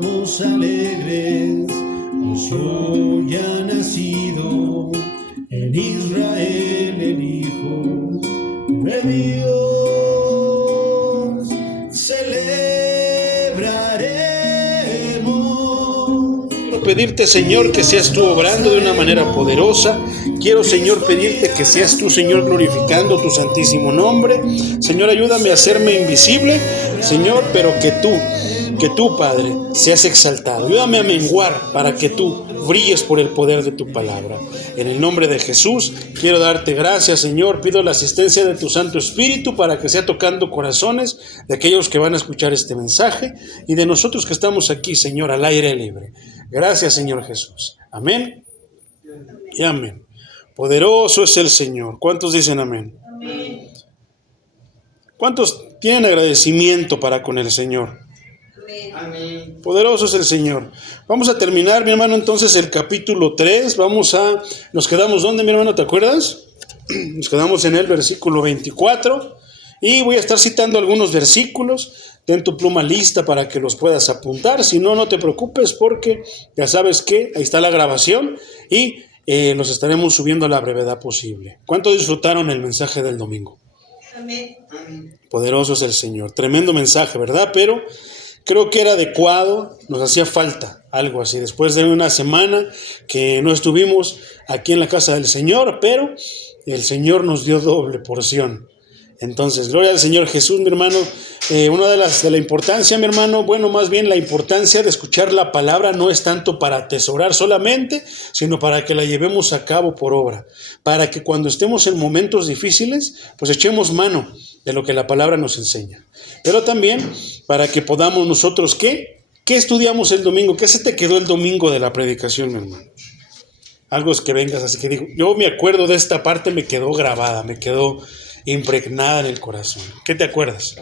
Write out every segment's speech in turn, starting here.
Estamos alegres, pues hoy ha nacido en Israel el Hijo de Dios. Celebraremos. Quiero pedirte, Señor, que seas tú obrando de una manera poderosa. Quiero, Señor, pedirte que seas tú, Señor, glorificando tu santísimo nombre. Señor, ayúdame a hacerme invisible, Señor, pero que tú, Padre, seas exaltado. Ayúdame a menguar para que tú brilles por el poder de tu palabra. En el nombre de Jesús, quiero darte gracias, Señor. Pido la asistencia de tu Santo Espíritu para que sea tocando corazones de aquellos que van a escuchar este mensaje y de nosotros que estamos aquí, Señor, al aire libre. Gracias, Señor Jesús. Amén y amén. Poderoso es el Señor. ¿Cuántos dicen amén? Amén. ¿Cuántos tienen agradecimiento para con el Señor? Amén. Poderoso es el Señor. Vamos a terminar, mi hermano, entonces el capítulo 3. Nos quedamos, ¿dónde, mi hermano? ¿Te acuerdas? Nos quedamos en el versículo 24. Y voy a estar citando algunos versículos. Ten tu pluma lista para que los puedas apuntar. Si no, no te preocupes porque ya sabes que ahí está la grabación y los estaremos subiendo a la brevedad posible. ¿Cuánto disfrutaron el mensaje del domingo? Amén. Poderoso es el Señor. Tremendo mensaje, ¿verdad? Pero creo que era adecuado, nos hacía falta algo así. Después de una semana que no estuvimos aquí en la casa del Señor, pero el Señor nos dio doble porción. Entonces, gloria al Señor Jesús, mi hermano. Una de la importancia, mi hermano, más bien la importancia de escuchar la palabra no es tanto para atesorar solamente, sino para que la llevemos a cabo por obra. Para que cuando estemos en momentos difíciles, pues echemos mano de lo que la palabra nos enseña. Pero también para que podamos nosotros, ¿qué estudiamos el domingo? ¿Qué se te quedó el domingo de la predicación, mi hermano? Algo es que vengas, así que digo, yo me acuerdo de esta parte, me quedó grabada, me quedó impregnada en el corazón. ¿Qué te acuerdas?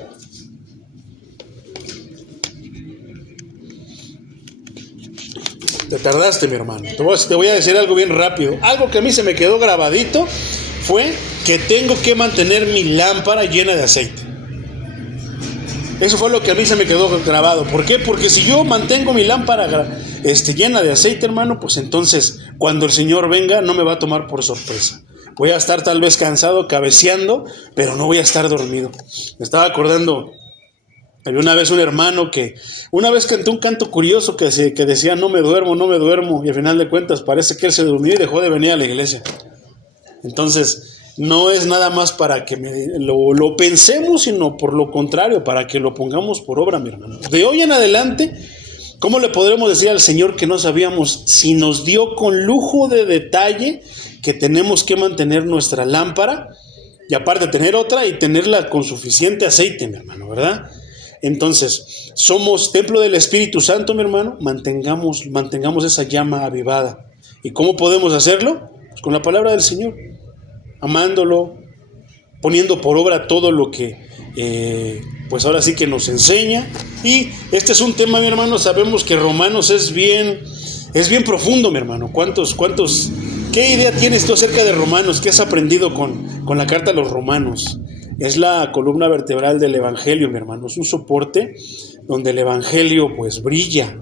Te tardaste, mi hermano. Te voy a decir algo bien rápido. Algo que a mí se me quedó grabadito fue que tengo que mantener mi lámpara llena de aceite. Eso fue lo que a mí se me quedó grabado. ¿Por qué? Porque si yo mantengo mi lámpara llena de aceite, hermano, pues entonces cuando el Señor venga no me va a tomar por sorpresa. Voy a estar tal vez cansado, cabeceando, pero no voy a estar dormido. Me estaba acordando, había una vez un hermano que una vez cantó un canto curioso que decía no me duermo, y al final de cuentas parece que él se durmió y dejó de venir a la iglesia. Entonces, no es nada más para que lo pensemos, sino por lo contrario, para que lo pongamos por obra, mi hermano. De hoy en adelante, ¿cómo le podremos decir al Señor que no sabíamos si nos dio con lujo de detalle que tenemos que mantener nuestra lámpara y aparte tener otra y tenerla con suficiente aceite, mi hermano, ¿verdad? Entonces, somos templo del Espíritu Santo, mi hermano, mantengamos esa llama avivada. ¿Y cómo podemos hacerlo? Pues con la palabra del Señor, amándolo, poniendo por obra todo lo que pues ahora sí que nos enseña. Y este es un tema, mi hermano, sabemos que Romanos es bien profundo, mi hermano. ¿Qué idea tienes tú acerca de Romanos? ¿Qué has aprendido con la carta a los Romanos? Es la columna vertebral del Evangelio, mi hermano. Es un soporte donde el Evangelio pues brilla.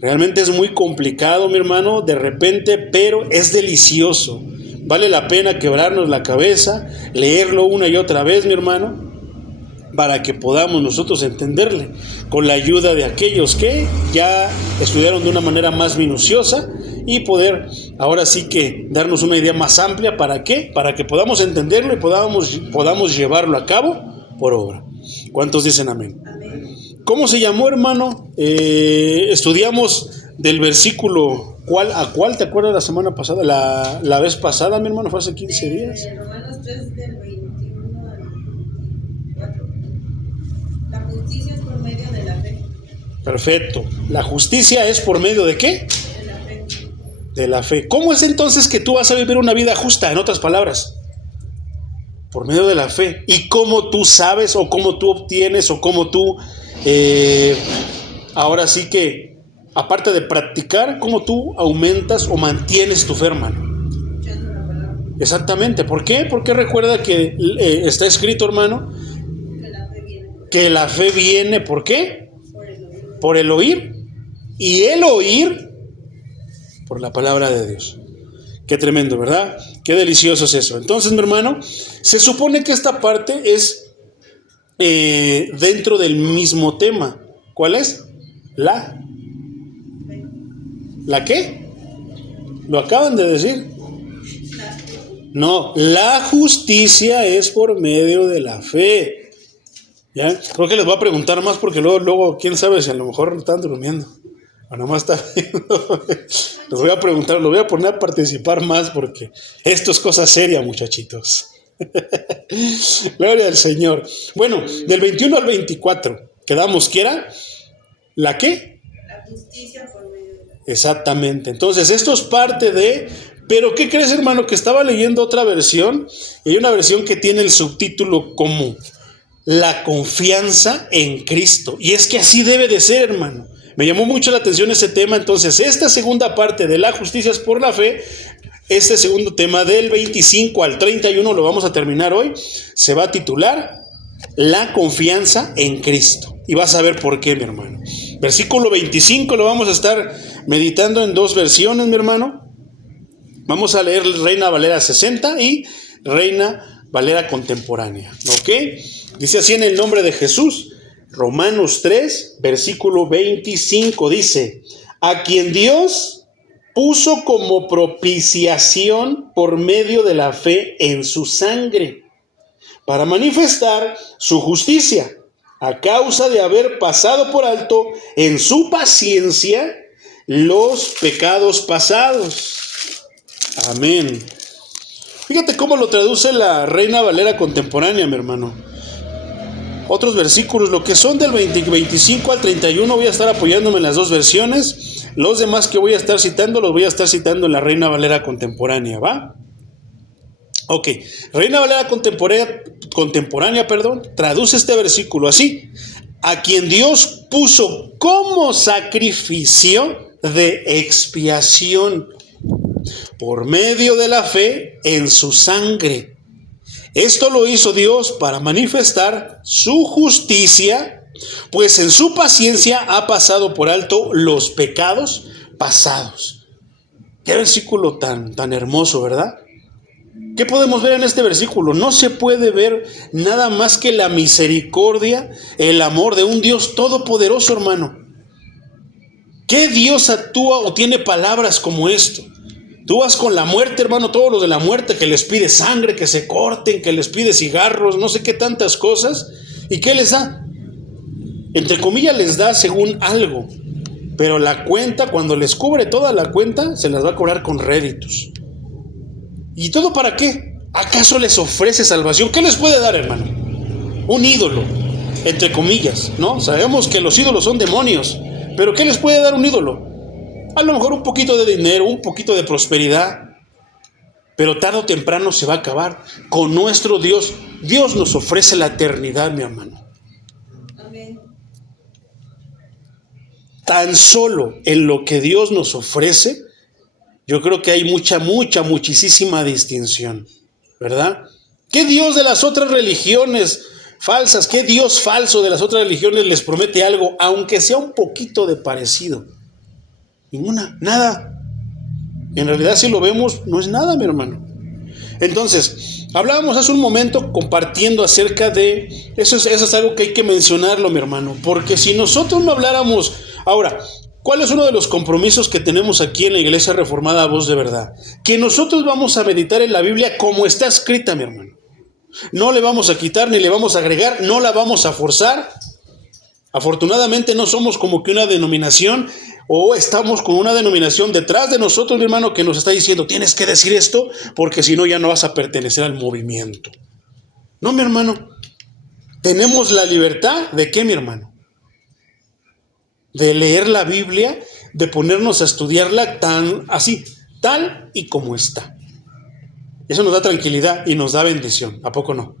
Realmente es muy complicado, mi hermano, de repente, pero es delicioso. Vale la pena quebrarnos la cabeza, leerlo una y otra vez, mi hermano, para que podamos nosotros entenderle, con la ayuda de aquellos que ya estudiaron de una manera más minuciosa y poder ahora sí que darnos una idea más amplia. ¿Para qué? Para que podamos entenderlo y podamos llevarlo a cabo por obra. ¿Cuántos dicen amén? Amén. ¿Cómo se llamó, hermano? Estudiamos del versículo ¿a cuál te acuerdas la semana pasada? La vez pasada, mi hermano, fue hace 15 días. Romanos 3 del 21 al 4. La justicia es por medio de la fe. Perfecto. ¿La justicia es por medio de qué? De la fe. De la fe. ¿Cómo es entonces que tú vas a vivir una vida justa? En otras palabras, por medio de la fe. ¿Y cómo tú sabes o cómo tú obtienes o cómo tú ahora sí que aparte de practicar, cómo tú aumentas o mantienes tu fe, hermano? Escuchando la palabra. Exactamente. ¿Por qué? Porque recuerda que está escrito, hermano, Que la fe viene que la fe viene, ¿por qué? por el oír. Por el oír y el oír por la palabra de Dios. Qué tremendo, ¿verdad? Qué delicioso es eso. Entonces, mi hermano, se supone que esta parte es dentro del mismo tema. ¿Cuál es? ¿La qué? Lo acaban de decir. No, la justicia es por medio de la fe. ¿Ya? Creo que les voy a preguntar más porque luego quién sabe si a lo mejor están durmiendo. O nomás está viendo. Les voy a preguntar, los voy a poner a participar más porque esto es cosa seria, muchachitos. Gloria al Señor. Bueno, del 21 al 24, quedamos que era ¿la qué? La justicia por medio de la fe. Exactamente. Entonces, esto es parte de... Pero, ¿qué crees, hermano? Que estaba leyendo otra versión y hay una versión que tiene el subtítulo como la confianza en Cristo. Y es que así debe de ser, hermano. Me llamó mucho la atención ese tema. Entonces, esta segunda parte de la justicia es por la fe, este segundo tema del 25 al 31, lo vamos a terminar hoy, se va a titular la confianza en Cristo. Y vas a ver por qué, mi hermano. Versículo 25 lo vamos a estar meditando en dos versiones, mi hermano. Vamos a leer Reina Valera 60 y Reina Valera Contemporánea. ¿Ok? Dice así en el nombre de Jesús. Romanos 3, versículo 25 dice: a quien Dios puso como propiciación por medio de la fe en su sangre, para manifestar su justicia, a causa de haber pasado por alto en su paciencia los pecados pasados. Amén. Fíjate cómo lo traduce la Reina Valera Contemporánea, mi hermano. Otros versículos, lo que son del 25 al 31, voy a estar apoyándome en las dos versiones. Los demás que voy a estar citando, los voy a estar citando en la Reina Valera Contemporánea, ¿va? Ok, Reina Valera Contemporánea, traduce este versículo así: a quien Dios puso como sacrificio de expiación por medio de la fe en su sangre. Esto lo hizo Dios para manifestar su justicia, pues en su paciencia ha pasado por alto los pecados pasados. Qué versículo tan hermoso, ¿verdad? ¿Qué podemos ver en este versículo? No se puede ver nada más que la misericordia, el amor de un Dios todopoderoso, hermano. ¿Qué Dios actúa o tiene palabras como esto? Tú vas con la muerte, hermano, todos los de la muerte, que les pide sangre, que se corten, que les pide cigarros, no sé qué tantas cosas. ¿Y qué les da? Entre comillas les da según algo. Pero la cuenta, cuando les cubre toda la cuenta, se las va a cobrar con réditos. ¿Y todo para qué? ¿Acaso les ofrece salvación? ¿Qué les puede dar, hermano? Un ídolo, entre comillas, ¿no? Sabemos que los ídolos son demonios, pero ¿qué les puede dar un ídolo? A lo mejor un poquito de dinero, un poquito de prosperidad, pero tarde o temprano se va a acabar. Con nuestro Dios, Dios nos ofrece la eternidad, mi hermano. Amén. Tan solo en lo que Dios nos ofrece, yo creo que hay muchísima distinción, ¿verdad? ¿Qué Dios de las otras religiones falsas, qué Dios falso de las otras religiones les promete algo, aunque sea un poquito de parecido? Ninguna, nada. En realidad, si lo vemos, no es nada, mi hermano. Entonces, hablábamos hace un momento compartiendo acerca de... Eso es algo que hay que mencionarlo, mi hermano. Porque si nosotros no habláramos... Ahora, ¿cuál es uno de los compromisos que tenemos aquí en la Iglesia Reformada Voz de Verdad? Que nosotros vamos a meditar en la Biblia como está escrita, mi hermano. No le vamos a quitar ni le vamos a agregar, no la vamos a forzar. Afortunadamente no somos como que una denominación, o estamos con una denominación detrás de nosotros, mi hermano, que nos está diciendo, tienes que decir esto, porque si no ya no vas a pertenecer al movimiento. No, mi hermano. Tenemos la libertad de ¿qué, mi hermano? De leer la Biblia, de ponernos a estudiarla tal y como está. Eso nos da tranquilidad y nos da bendición. ¿A poco no?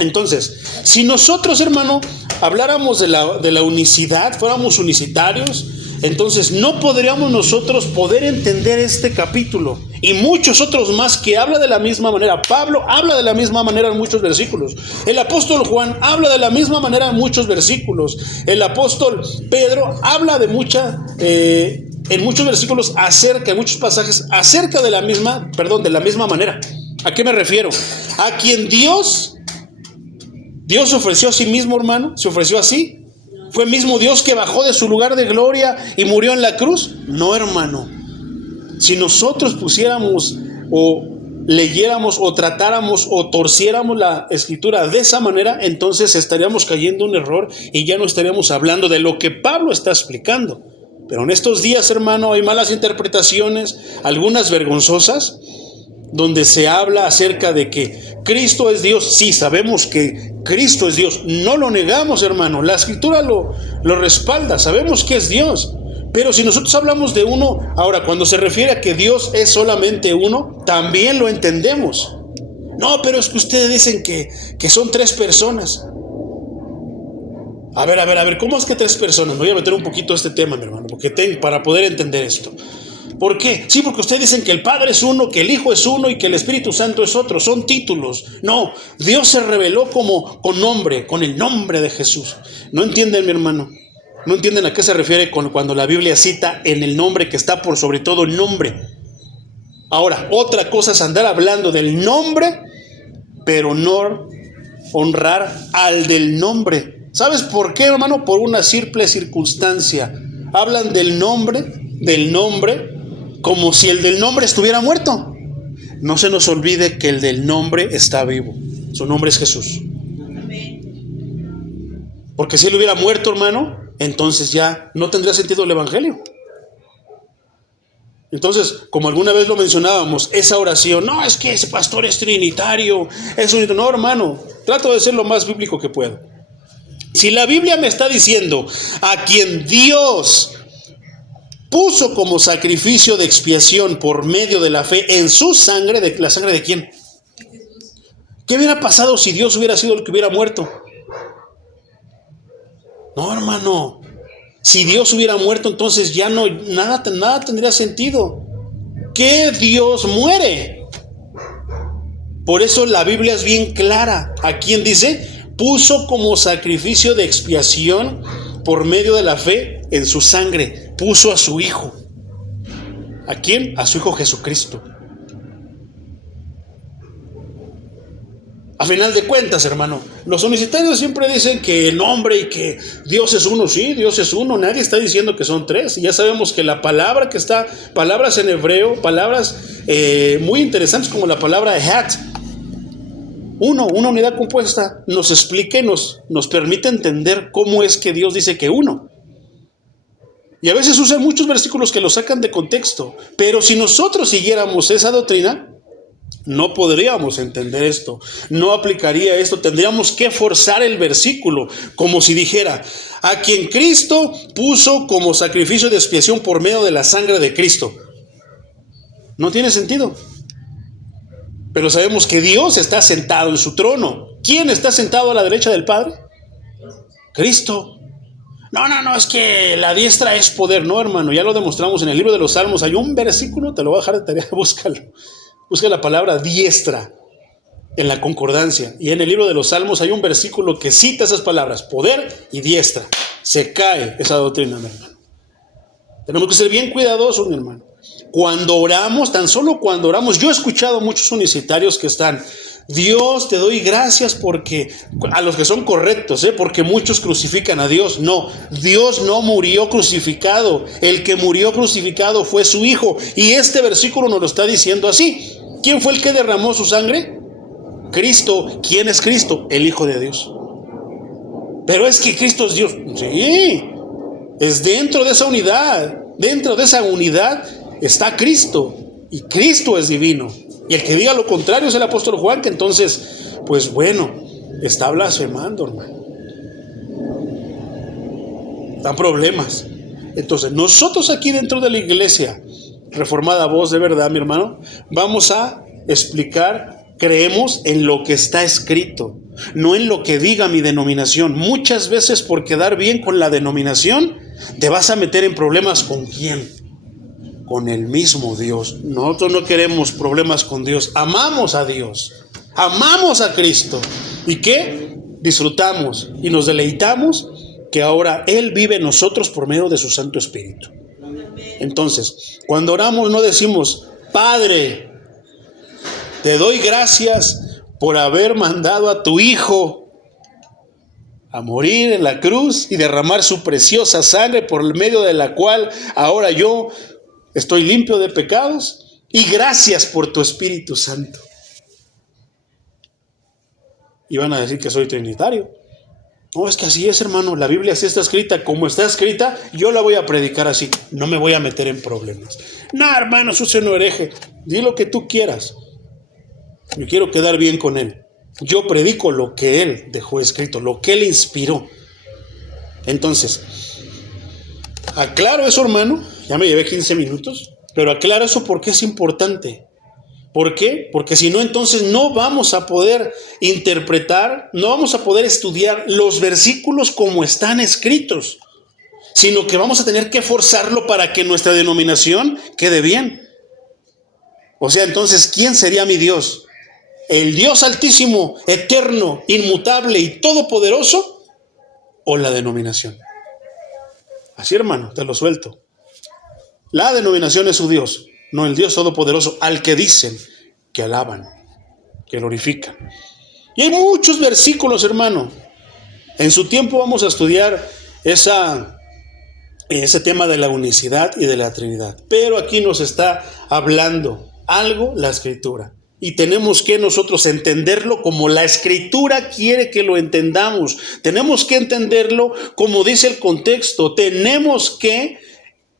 Entonces, si nosotros, hermano, habláramos de la unicidad, fuéramos unicitarios, Entonces no podríamos nosotros poder entender este capítulo y muchos otros más que habla de la misma manera. Pablo habla de la misma manera en muchos versículos. El apóstol Juan habla de la misma manera en muchos versículos. El apóstol Pedro habla de en muchos versículos en muchos pasajes acerca de la misma manera. ¿A qué me refiero? A quien Dios ofreció a sí mismo, hermano. ¿Se ofreció así? ¿Fue el mismo Dios que bajó de su lugar de gloria y murió en la cruz? No, hermano. Si nosotros pusiéramos o leyéramos o tratáramos o torciéramos la escritura de esa manera, entonces estaríamos cayendo en un error y ya no estaríamos hablando de lo que Pablo está explicando. Pero en estos días, hermano, hay malas interpretaciones, algunas vergonzosas, donde se habla acerca de que Cristo es Dios. Sí, sabemos que Cristo es Dios, no lo negamos, hermano, la escritura lo respalda, sabemos que es Dios. Pero si nosotros hablamos de uno, ahora cuando se refiere a que Dios es solamente uno, también lo entendemos. No, pero es que ustedes dicen que son 3 personas. A ver, ¿cómo es que 3 personas? Me voy a meter un poquito a este tema, mi hermano, para poder entender esto. ¿Por qué? Sí, porque ustedes dicen que el Padre es uno, que el Hijo es uno y que el Espíritu Santo es otro. Son títulos. No, Dios se reveló con nombre, con el nombre de Jesús. ¿No entienden, mi hermano? ¿No entienden a qué se refiere cuando la Biblia cita en el nombre que está por sobre todo el nombre? Ahora, otra cosa es andar hablando del nombre, pero no honrar al del nombre. ¿Sabes por qué, hermano? Por una simple circunstancia. Hablan del nombre, como si el del nombre estuviera muerto. No se nos olvide que el del nombre está vivo. Su nombre es Jesús. Porque si él hubiera muerto, hermano, entonces ya no tendría sentido el evangelio. Entonces, como alguna vez lo mencionábamos, esa oración, no, es que ese pastor es trinitario, no, hermano, trato de ser lo más bíblico que puedo. Si la Biblia me está diciendo a quien Dios puso como sacrificio de expiación por medio de la fe en su sangre, ¿la sangre de quién? ¿Qué hubiera pasado si Dios hubiera sido el que hubiera muerto? No, hermano. Si Dios hubiera muerto, entonces ya nada tendría sentido. ¿Qué Dios muere? Por eso la Biblia es bien clara. ¿A quién dice? Puso como sacrificio de expiación por medio de la fe en su sangre. Puso a su Hijo. ¿A quién? A su Hijo Jesucristo. A final de cuentas, hermano, los universitarios siempre dicen que el nombre y que Dios es uno. Sí, Dios es uno. Nadie está diciendo que son 3. Y ya sabemos que la palabra palabras en hebreo, palabras muy interesantes como la palabra echad, una unidad compuesta, nos explica y nos permite entender cómo es que Dios dice que uno. Y a veces usan muchos versículos que lo sacan de contexto. Pero si nosotros siguiéramos esa doctrina, no podríamos entender esto, no aplicaría esto. Tendríamos que forzar el versículo, como si dijera, a quien Cristo puso como sacrificio de expiación por medio de la sangre de Cristo. No tiene sentido. Pero sabemos que Dios está sentado en su trono. ¿Quién está sentado a la derecha del Padre? Cristo. No, es que la diestra es poder. No, hermano, ya lo demostramos en el libro de los Salmos. Hay un versículo, te lo voy a dejar de tarea, búscalo. Busca la palabra diestra en la concordancia. Y en el libro de los Salmos hay un versículo que cita esas palabras, poder y diestra. Se cae esa doctrina, mi hermano. Tenemos que ser bien cuidadosos, mi hermano. Cuando oramos, tan solo cuando oramos, yo he escuchado muchos universitarios que están, Dios, te doy gracias porque, a los que son correctos, porque muchos crucifican a Dios. No, Dios no murió crucificado. El que murió crucificado fue su Hijo. Y este versículo nos lo está diciendo así. ¿Quién fue el que derramó su sangre? Cristo. ¿Quién es Cristo? El Hijo de Dios. Pero es que Cristo es Dios. Sí, es dentro de esa unidad. Dentro de esa unidad está Cristo. Y Cristo es divino. Y el que diga lo contrario es el apóstol Juan, que entonces, pues bueno, está blasfemando, hermano. Dan problemas. Entonces, nosotros aquí dentro de la iglesia Reformada Voz de Verdad, mi hermano, vamos a explicar, creemos en lo que está escrito, no en lo que diga mi denominación. Muchas veces por quedar bien con la denominación, ¿Te vas a meter en problemas con quién? Con el mismo Dios. Nosotros no queremos problemas con Dios. Amamos a Dios. Amamos a Cristo. ¿Y qué? Disfrutamos y nos deleitamos que ahora Él vive en nosotros por medio de su Santo Espíritu. Entonces, cuando oramos no decimos: Padre, te doy gracias por haber mandado a tu Hijo a morir en la cruz y derramar su preciosa sangre, por medio de la cual ahora yo estoy limpio de pecados, y gracias por tu Espíritu Santo. Y van a decir que soy trinitario. No, es que así es, hermano. La Biblia así está escrita. Como está escrita, yo la voy a predicar así. No me voy a meter en problemas. No, hermano, sucio no hereje. Di lo que tú quieras. Yo quiero quedar bien con Él. Yo predico lo que Él dejó escrito, lo que Él inspiró. Entonces, aclaro eso, hermano. Ya me llevé 15 minutos. Pero aclaro eso porque es importante. ¿Por qué? Porque si no, entonces no vamos a poder interpretar, no vamos a poder estudiar los versículos como están escritos, sino que vamos a tener que forzarlo para que nuestra denominación quede bien. O sea, entonces, ¿quién sería mi Dios? ¿El Dios altísimo, eterno, inmutable y todopoderoso? ¿O la denominación? Así, hermano, te lo suelto. La denominación es su Dios, no el Dios todopoderoso al que dicen que alaban, que glorifican. Y hay muchos versículos, hermano. En su tiempo vamos a estudiar ese tema de la unicidad y de la Trinidad. Pero aquí nos está hablando algo la Escritura. Y tenemos que nosotros entenderlo como la Escritura quiere que lo entendamos. Tenemos que entenderlo como dice el contexto. Tenemos que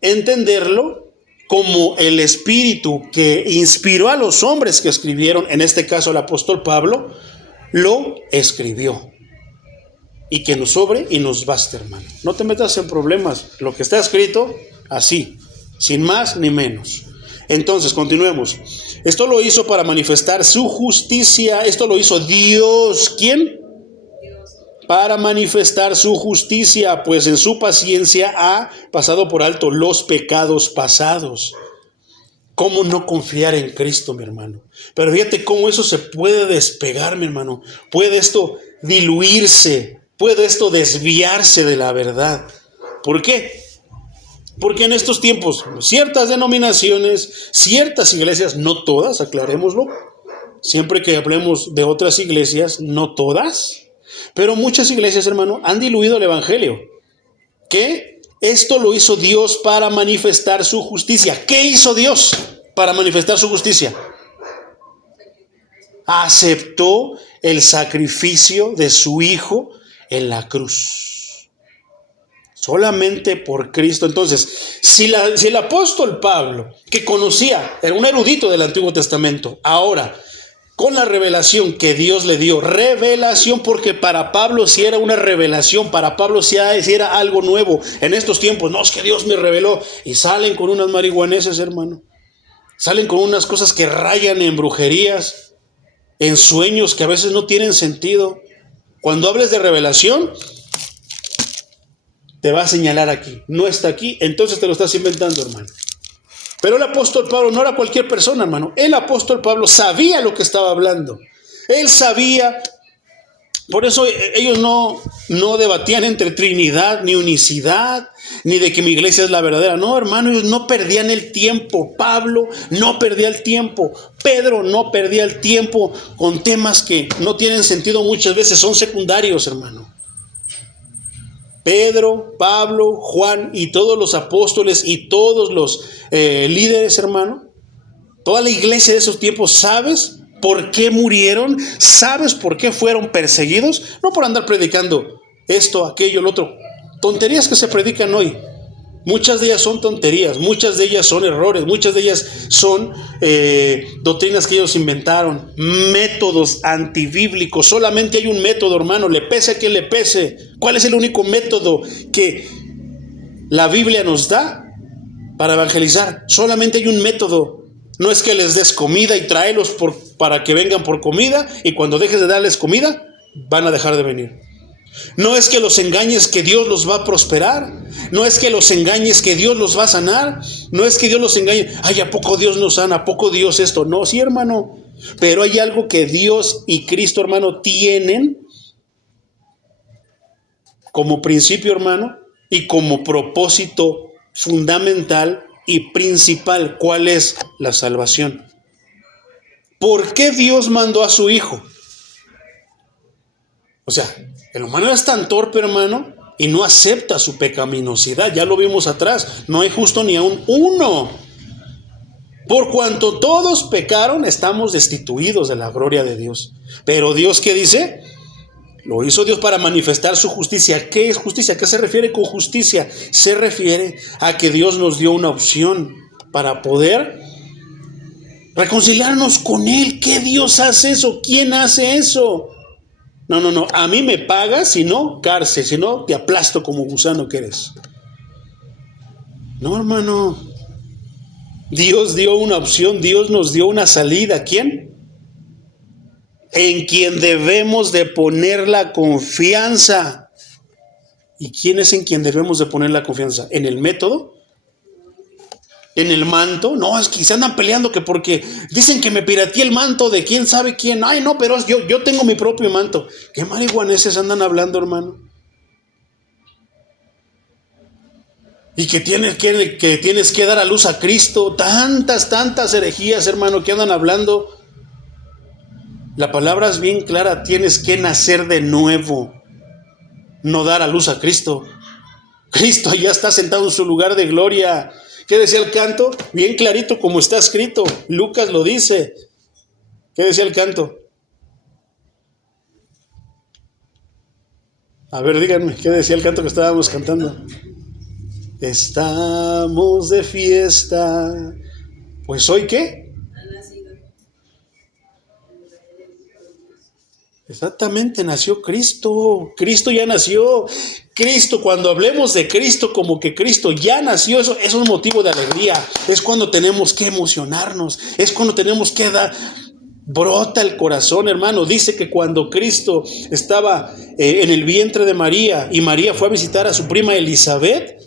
entenderlo como el Espíritu que inspiró a los hombres que escribieron, en este caso el apóstol Pablo, lo escribió. Y que nos sobre y nos baste, hermano. No te metas en problemas. Lo que está escrito, así, sin más ni menos. Entonces, continuemos. Esto lo hizo para manifestar su justicia. Esto lo hizo Dios. ¿Quién? Para manifestar su justicia, pues en su paciencia ha pasado por alto los pecados pasados. ¿Cómo no confiar en Cristo, mi hermano? Pero fíjate cómo eso se puede despegar, mi hermano. Puede esto diluirse, puede esto desviarse de la verdad. ¿Por qué? Porque en estos tiempos ciertas denominaciones, ciertas iglesias, no todas, aclarémoslo, siempre que hablemos de otras iglesias, no todas, pero muchas iglesias, hermano, han diluido el evangelio. ¿Qué? Esto lo hizo Dios para manifestar su justicia. ¿Qué hizo Dios para manifestar su justicia? Aceptó el sacrificio de su Hijo en la cruz. Solamente por Cristo. Entonces, si el apóstol Pablo, que conocía, era un erudito del Antiguo Testamento, ahora, con la revelación que Dios le dio, revelación, porque para Pablo sí era una revelación, para Pablo sí era algo nuevo en estos tiempos. No, es que Dios me reveló. Y salen con unas marihuaneses, hermano. Salen con unas cosas que rayan en brujerías, en sueños que a veces no tienen sentido. Cuando hables de revelación, te va a señalar aquí. No está aquí, entonces te lo estás inventando, hermano. Pero el apóstol Pablo no era cualquier persona, hermano. El apóstol Pablo sabía lo que estaba hablando. Él sabía. Por eso ellos no debatían entre Trinidad, ni unicidad, ni de que mi iglesia es la verdadera. No, hermano, ellos no perdían el tiempo. Pablo no perdía el tiempo. Pedro no perdía el tiempo con temas que no tienen sentido muchas veces. Son secundarios, hermano. Pedro, Pablo, Juan y todos los apóstoles y todos los líderes, hermano, toda la iglesia de esos tiempos, ¿sabes por qué murieron? ¿Sabes por qué fueron perseguidos? No por andar predicando esto, aquello, lo otro. Tonterías que se predican hoy. Muchas de ellas son tonterías, muchas de ellas son errores, muchas de ellas son doctrinas que ellos inventaron, métodos antibíblicos. Solamente hay un método, hermano, le pese a quien le pese. ¿Cuál es el único método que la Biblia nos da para evangelizar? Solamente hay un método. No es que les des comida y tráelos para que vengan por comida, y cuando dejes de darles comida, van a dejar de venir. No es que los engañes que Dios los va a prosperar. No es que los engañes que Dios los va a sanar. No es que Dios los engañe. Ay, ¿a poco Dios nos sana? ¿A poco Dios esto? No, sí, hermano. Pero hay algo que Dios y Cristo, hermano, tienen como principio, hermano, y como propósito fundamental y principal. ¿Cuál es? La salvación. ¿Por qué Dios mandó a su Hijo? O sea, el humano es tan torpe, hermano, y no acepta su pecaminosidad. Ya lo vimos atrás. No hay justo ni aun uno. Por cuanto todos pecaron, estamos destituidos de la gloria de Dios. Pero Dios, ¿qué dice? Lo hizo Dios para manifestar su justicia. ¿Qué es justicia? ¿A qué se refiere con justicia? Se refiere a que Dios nos dio una opción para poder reconciliarnos con Él. ¿Qué Dios hace eso? ¿Quién hace eso? No. A mí me pagas, si no, cárcel. Si no, te aplasto como gusano que eres. No, hermano. Dios dio una opción. Dios nos dio una salida. ¿Quién? En quien debemos de poner la confianza. ¿Y quién es en quien debemos de poner la confianza? ¿En el método? ¿En el manto? No, es que se andan peleando que porque dicen que me pirateé el manto de quién sabe quién. Ay, no, pero yo tengo mi propio manto. ¿Qué marihuaneses andan hablando, hermano? Y que tienes que dar a luz a Cristo. Tantas herejías, hermano, que andan hablando. La palabra es bien clara, tienes que nacer de nuevo, no dar a luz a Cristo. Cristo ya está sentado en su lugar de gloria. ¿Qué decía el canto? Bien clarito como está escrito. Lucas lo dice. ¿Qué decía el canto? A ver, díganme, ¿qué decía el canto que estábamos cantando? Estamos de fiesta. Pues hoy, ¿qué? Exactamente, nació Cristo. Cristo ya nació. Cristo, cuando hablemos de Cristo como que Cristo ya nació, eso es un motivo de alegría. Es cuando tenemos que emocionarnos. Es cuando tenemos que brota el corazón, hermano. Dice que cuando Cristo estaba en el vientre de María y María fue a visitar a su prima Elizabeth,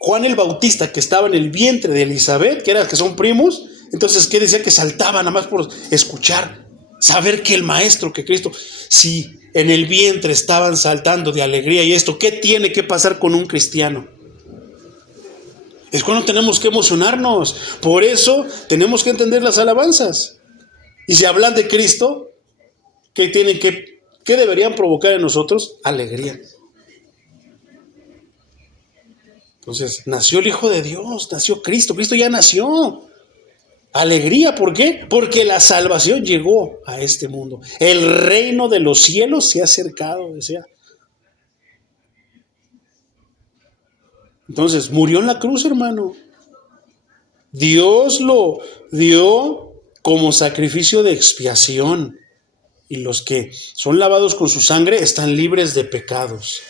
Juan el Bautista, que estaba en el vientre de Elizabeth, que son primos, entonces, ¿qué decía? Que saltaba nada más por escuchar. Saber que el maestro, que Cristo, si en el vientre estaban saltando de alegría y esto, ¿qué tiene que pasar con un cristiano? Es cuando tenemos que emocionarnos. Por eso tenemos que entender las alabanzas. Y si hablan de Cristo, ¿qué deberían provocar en nosotros? Alegría. Entonces, nació el Hijo de Dios, nació Cristo. Cristo ya nació. Alegría, ¿por qué? Porque la salvación llegó a este mundo. El reino de los cielos se ha acercado, decía. Entonces, murió en la cruz, hermano. Dios lo dio como sacrificio de expiación. Y los que son lavados con su sangre están libres de pecados.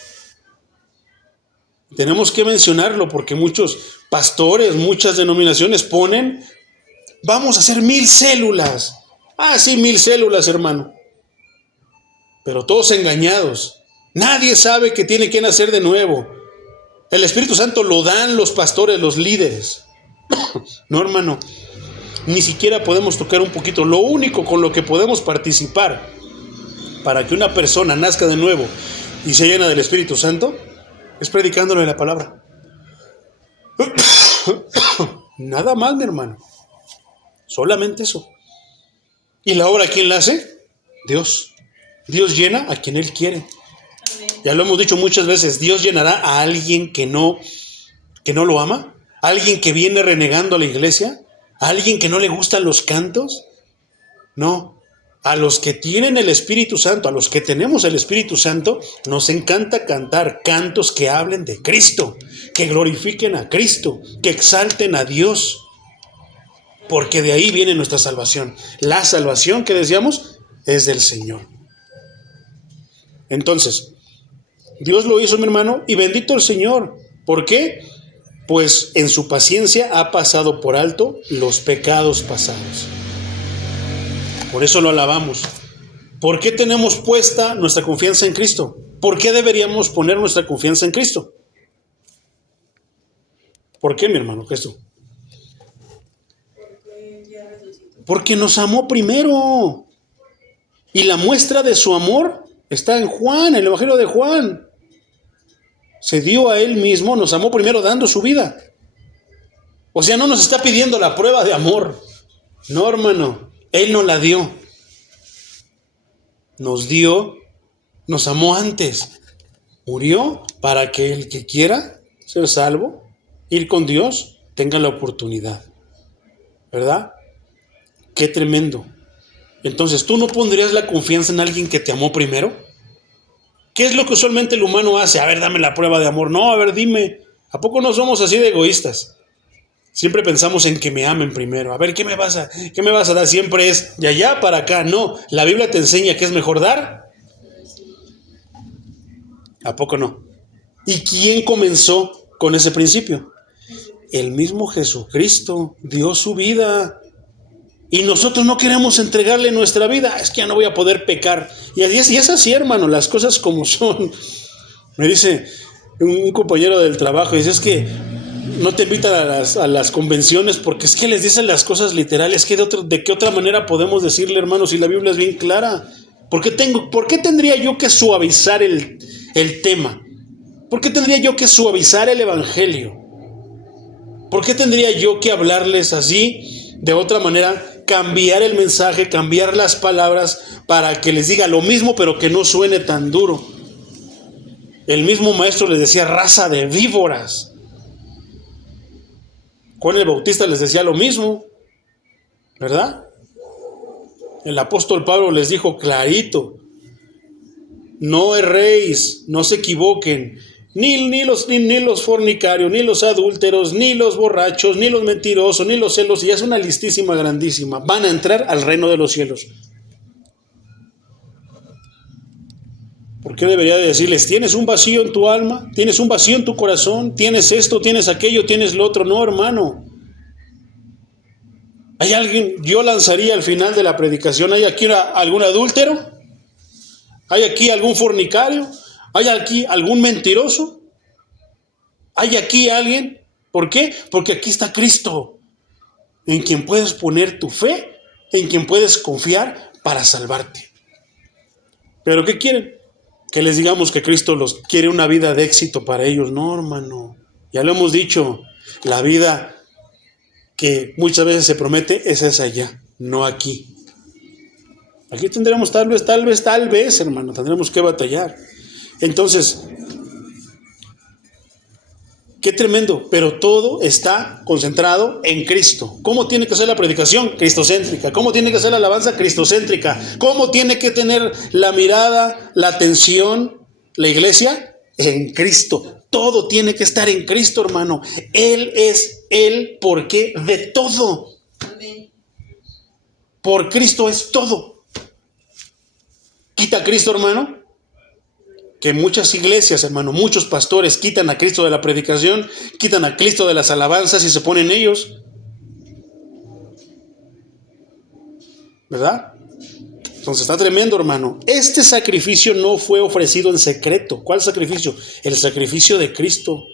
Tenemos que mencionarlo porque muchos pastores, muchas denominaciones ponen... Vamos a hacer 1000 células. Ah, sí, 1000 células, hermano. Pero todos engañados. Nadie sabe que tiene que nacer de nuevo. El Espíritu Santo lo dan los pastores, los líderes. No, hermano. Ni siquiera podemos tocar un poquito. Lo único con lo que podemos participar para que una persona nazca de nuevo y se llena del Espíritu Santo es predicándole la palabra. Nada más, mi hermano. Solamente eso. ¿Y la obra quién la hace? Dios. Dios llena a quien Él quiere. Ya lo hemos dicho muchas veces. Dios llenará a alguien que no lo ama. ¿A alguien que viene renegando a la iglesia? ¿A alguien que no le gustan los cantos? No. A los que tienen el Espíritu Santo, a los que tenemos el Espíritu Santo, nos encanta cantar cantos que hablen de Cristo, que glorifiquen a Cristo, que exalten a Dios. Porque de ahí viene nuestra salvación. La salvación que decíamos es del Señor. Entonces, Dios lo hizo, mi hermano, y bendito el Señor. ¿Por qué? Pues en su paciencia ha pasado por alto los pecados pasados. Por eso lo alabamos. ¿Por qué tenemos puesta nuestra confianza en Cristo? ¿Por qué deberíamos poner nuestra confianza en Cristo? ¿Por qué, mi hermano? ¿Qué es esto? Porque ya resucitó. Porque nos amó primero. Y la muestra de su amor está en Juan, el Evangelio de Juan. Se dio a Él mismo, nos amó primero dando su vida. O sea, no nos está pidiendo la prueba de amor. No, hermano, Él nos la dio. Nos dio, nos amó antes. Murió para que el que quiera ser salvo, ir con Dios, tenga la oportunidad. ¿Verdad? Qué tremendo. Entonces, ¿tú no pondrías la confianza en alguien que te amó primero? ¿Qué es lo que usualmente el humano hace? A ver, dame la prueba de amor. No, a ver, dime. ¿A poco no somos así de egoístas? Siempre pensamos en que me amen primero. A ver, ¿qué me vas a dar? Siempre es de allá para acá. No, la Biblia te enseña que es mejor dar. ¿A poco no? ¿Y quién comenzó con ese principio? El mismo Jesucristo dio su vida. Y nosotros no queremos entregarle nuestra vida. Es que ya no voy a poder pecar. Y es así, hermano, las cosas como son. Me dice un compañero del trabajo, dice, es que no te invitan a las convenciones porque es que les dicen las cosas literales. ¿Que de qué otra manera podemos decirle, hermano, si la Biblia es bien clara? ¿Por qué tendría yo que suavizar el tema? ¿Por qué tendría yo que suavizar el evangelio? ¿Por qué tendría yo que hablarles así, de otra manera, cambiar el mensaje, cambiar las palabras para que les diga lo mismo, pero que no suene tan duro? El mismo maestro les decía raza de víboras. Juan el Bautista les decía lo mismo, ¿verdad? El apóstol Pablo les dijo clarito, no erréis, no se equivoquen, ni los fornicarios, ni los adúlteros, ni los borrachos, ni los mentirosos, ni los celos, y es una listísima grandísima, van a entrar al reino de los cielos. ¿Por qué debería de decirles, tienes un vacío en tu alma, tienes un vacío en tu corazón, tienes esto, tienes aquello, tienes lo otro? No, hermano. ¿Hay alguien? Yo lanzaría al final de la predicación, ¿hay aquí algún adúltero? ¿Hay aquí algún fornicario? ¿Hay aquí algún mentiroso? ¿Hay aquí alguien? ¿Por qué? Porque aquí está Cristo, en quien puedes poner tu fe, en quien puedes confiar para salvarte. ¿Pero qué quieren? Que les digamos que Cristo los quiere una vida de éxito para ellos. No, hermano. Ya lo hemos dicho, la vida que muchas veces se promete es esa allá, no aquí. Aquí tendremos tal vez, hermano, tendremos que batallar. Entonces, qué tremendo, pero todo está concentrado en Cristo. ¿Cómo tiene que ser la predicación? Cristocéntrica. ¿Cómo tiene que ser la alabanza? Cristocéntrica. ¿Cómo tiene que tener la mirada, la atención, la iglesia? En Cristo. Todo tiene que estar en Cristo, hermano. Él es el porqué de todo. Amén. Por Cristo es todo. Quita a Cristo, hermano, que muchas iglesias, hermano, muchos pastores quitan a Cristo de la predicación, quitan a Cristo de las alabanzas y se ponen ellos. ¿Verdad? Entonces está tremendo, hermano. Este sacrificio no fue ofrecido en secreto. ¿Cuál sacrificio? El sacrificio de Cristo.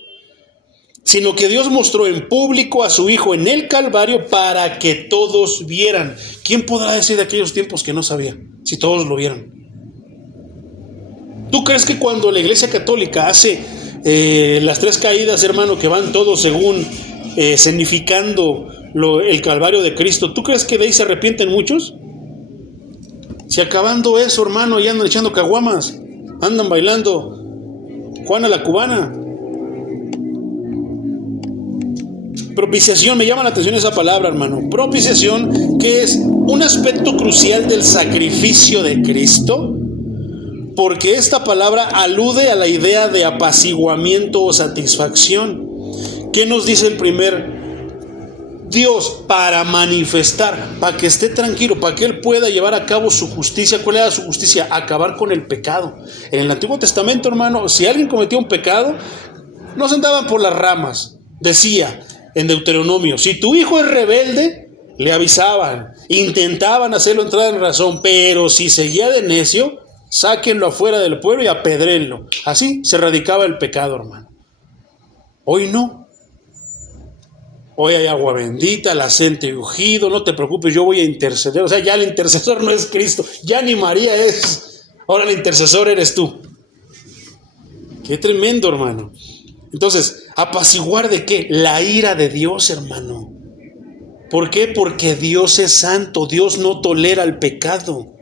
Sino que Dios mostró en público a su Hijo en el Calvario para que todos vieran. ¿Quién podrá decir de aquellos tiempos que no sabía? Si todos lo vieran. ¿Tú crees que cuando la Iglesia Católica hace las tres caídas, hermano, que van todos según significando el Calvario de Cristo, ¿tú crees que de ahí se arrepienten muchos? Si acabando eso, hermano, ya andan echando caguamas, andan bailando Juana la Cubana. Propiciación, me llama la atención esa palabra, hermano. Propiciación, que es un aspecto crucial del sacrificio de Cristo, porque esta palabra alude a la idea de apaciguamiento o satisfacción. ¿Qué nos dice el primer Dios? Para manifestar, para que esté tranquilo, para que Él pueda llevar a cabo su justicia. ¿Cuál era su justicia? Acabar con el pecado. En el Antiguo Testamento, hermano, si alguien cometía un pecado, no se andaban por las ramas. Decía en Deuteronomio, si tu hijo es rebelde, le avisaban, intentaban hacerlo entrar en razón, pero si seguía de necio, sáquenlo afuera del pueblo y apedréenlo. Así se erradicaba el pecado, hermano. Hoy no. Hoy hay agua bendita, el aceite ungido, no te preocupes, yo voy a interceder. O sea, ya el intercesor no es Cristo, ya ni María es. Ahora el intercesor eres tú. Qué tremendo, hermano. Entonces, ¿apaciguar de qué? La ira de Dios, hermano. ¿Por qué? Porque Dios es santo, Dios no tolera el pecado.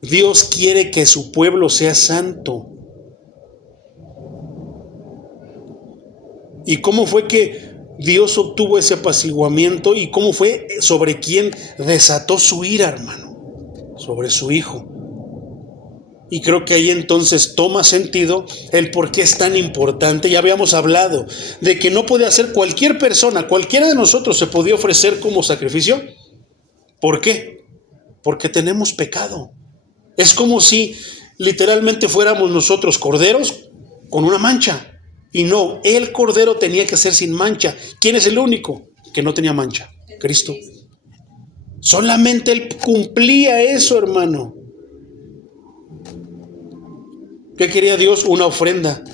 Dios quiere que su pueblo sea santo. ¿Y cómo fue que Dios obtuvo ese apaciguamiento? ¿Y cómo fue? ¿Sobre quién desató su ira, hermano? Sobre su Hijo. Y creo que ahí entonces toma sentido el por qué es tan importante. Ya habíamos hablado de que no puede hacer cualquier persona, cualquiera de nosotros se podía ofrecer como sacrificio. ¿Por qué? Porque tenemos pecado. Es como si literalmente fuéramos nosotros corderos con una mancha. Y no, el cordero tenía que ser sin mancha. ¿Quién es el único que no tenía mancha? Cristo. Solamente Él cumplía eso, hermano. ¿Qué quería Dios? Una ofrenda.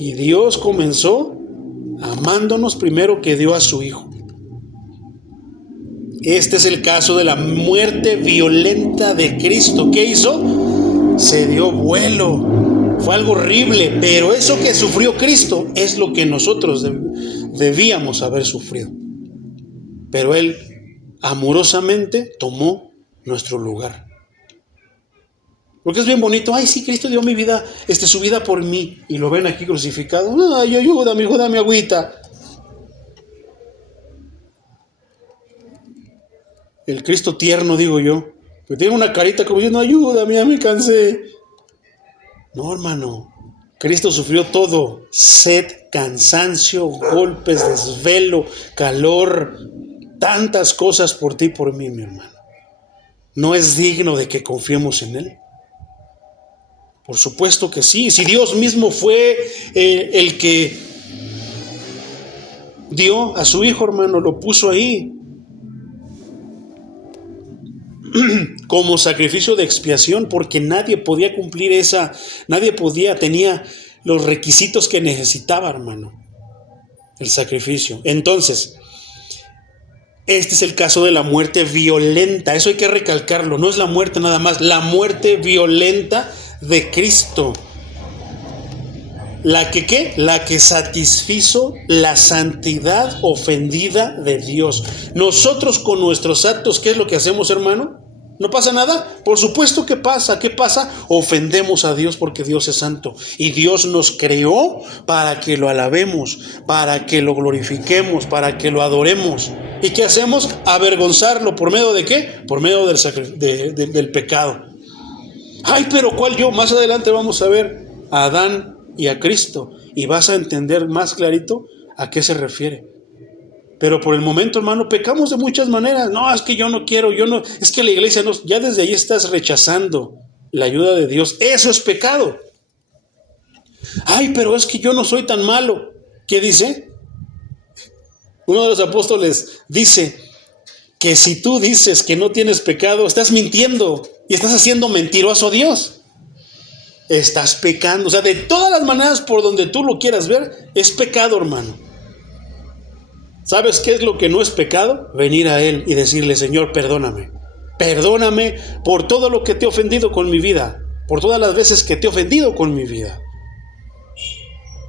Y Dios comenzó amándonos primero que dio a su Hijo. Este es el caso de la muerte violenta de Cristo. ¿Qué hizo? Se dio vuelo. Fue algo horrible, pero eso que sufrió Cristo es lo que nosotros debíamos haber sufrido. Pero Él amorosamente tomó nuestro lugar. Porque es bien bonito. Ay, sí, Cristo dio mi vida, su vida por mí. Y lo ven aquí crucificado. Ay, ayúdame, hijo, dame agüita. El Cristo tierno, digo yo. Que tiene una carita como diciendo, ayúdame, ya me cansé. No, hermano. Cristo sufrió todo. Sed, cansancio, golpes, desvelo, calor. Tantas cosas por ti y por mí, mi hermano. ¿No es digno de que confiemos en Él? Por supuesto que sí. Si Dios mismo fue el que dio a su Hijo, hermano, lo puso ahí como sacrificio de expiación, porque nadie podía cumplir tenía los requisitos que necesitaba, hermano, el sacrificio. Entonces, este es el caso de la muerte violenta. Eso hay que recalcarlo. No es la muerte nada más, la muerte violenta de Cristo. La que satisfizo la santidad ofendida de Dios. Nosotros con nuestros actos, ¿qué es lo que hacemos, hermano? ¿No pasa nada? Por supuesto que pasa. ¿Qué pasa? Ofendemos a Dios porque Dios es santo. Y Dios nos creó para que lo alabemos, para que lo glorifiquemos, para que lo adoremos. ¿Y qué hacemos? Avergonzarlo. ¿Por medio de qué? Por medio del pecado. Ay, pero ¿cuál yo? Más adelante vamos a ver a Adán y a Cristo. Y vas a entender más clarito a qué se refiere. Pero por el momento, hermano, pecamos de muchas maneras. No, es que yo no quiero, es que la iglesia no. Ya desde ahí estás rechazando la ayuda de Dios. Eso es pecado. Ay, pero es que yo no soy tan malo. ¿Qué dice? Uno de los apóstoles dice que si tú dices que no tienes pecado, estás mintiendo y estás haciendo mentiroso a Dios. Estás pecando. O sea, de todas las maneras por donde tú lo quieras ver, es pecado, hermano. ¿Sabes qué es lo que no es pecado? Venir a Él y decirle, Señor, perdóname. Perdóname por todo lo que te he ofendido con mi vida. Por todas las veces que te he ofendido con mi vida.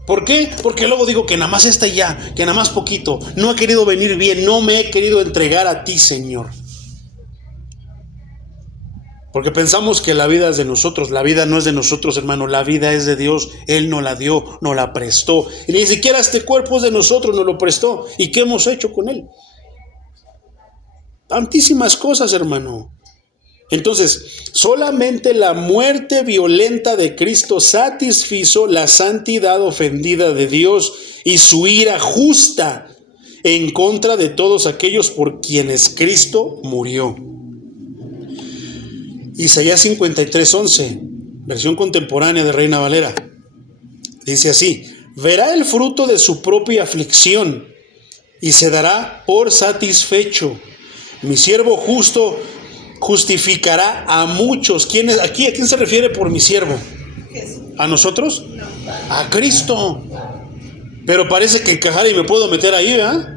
¿Por qué? Porque luego digo que nada más esta ya, que nada más poquito. No he querido venir bien, no me he querido entregar a ti, Señor. Porque pensamos que la vida es de nosotros. La vida no es de nosotros, hermano. La vida es de Dios. Él nos la dio, nos la prestó. Y ni siquiera este cuerpo es de nosotros, nos lo prestó. ¿Y qué hemos hecho con él? Tantísimas cosas, hermano. Entonces, solamente la muerte violenta de Cristo satisfizo la santidad ofendida de Dios y su ira justa en contra de todos aquellos por quienes Cristo murió. Isaías 53:11, versión contemporánea de Reina Valera, dice así: verá el fruto de su propia aflicción y se dará por satisfecho. Mi siervo justo justificará a muchos. ¿A quién se refiere por mi siervo? Jesús. ¿A nosotros? No. A Cristo. Pero parece que encajara y me puedo meter ahí, ¿verdad?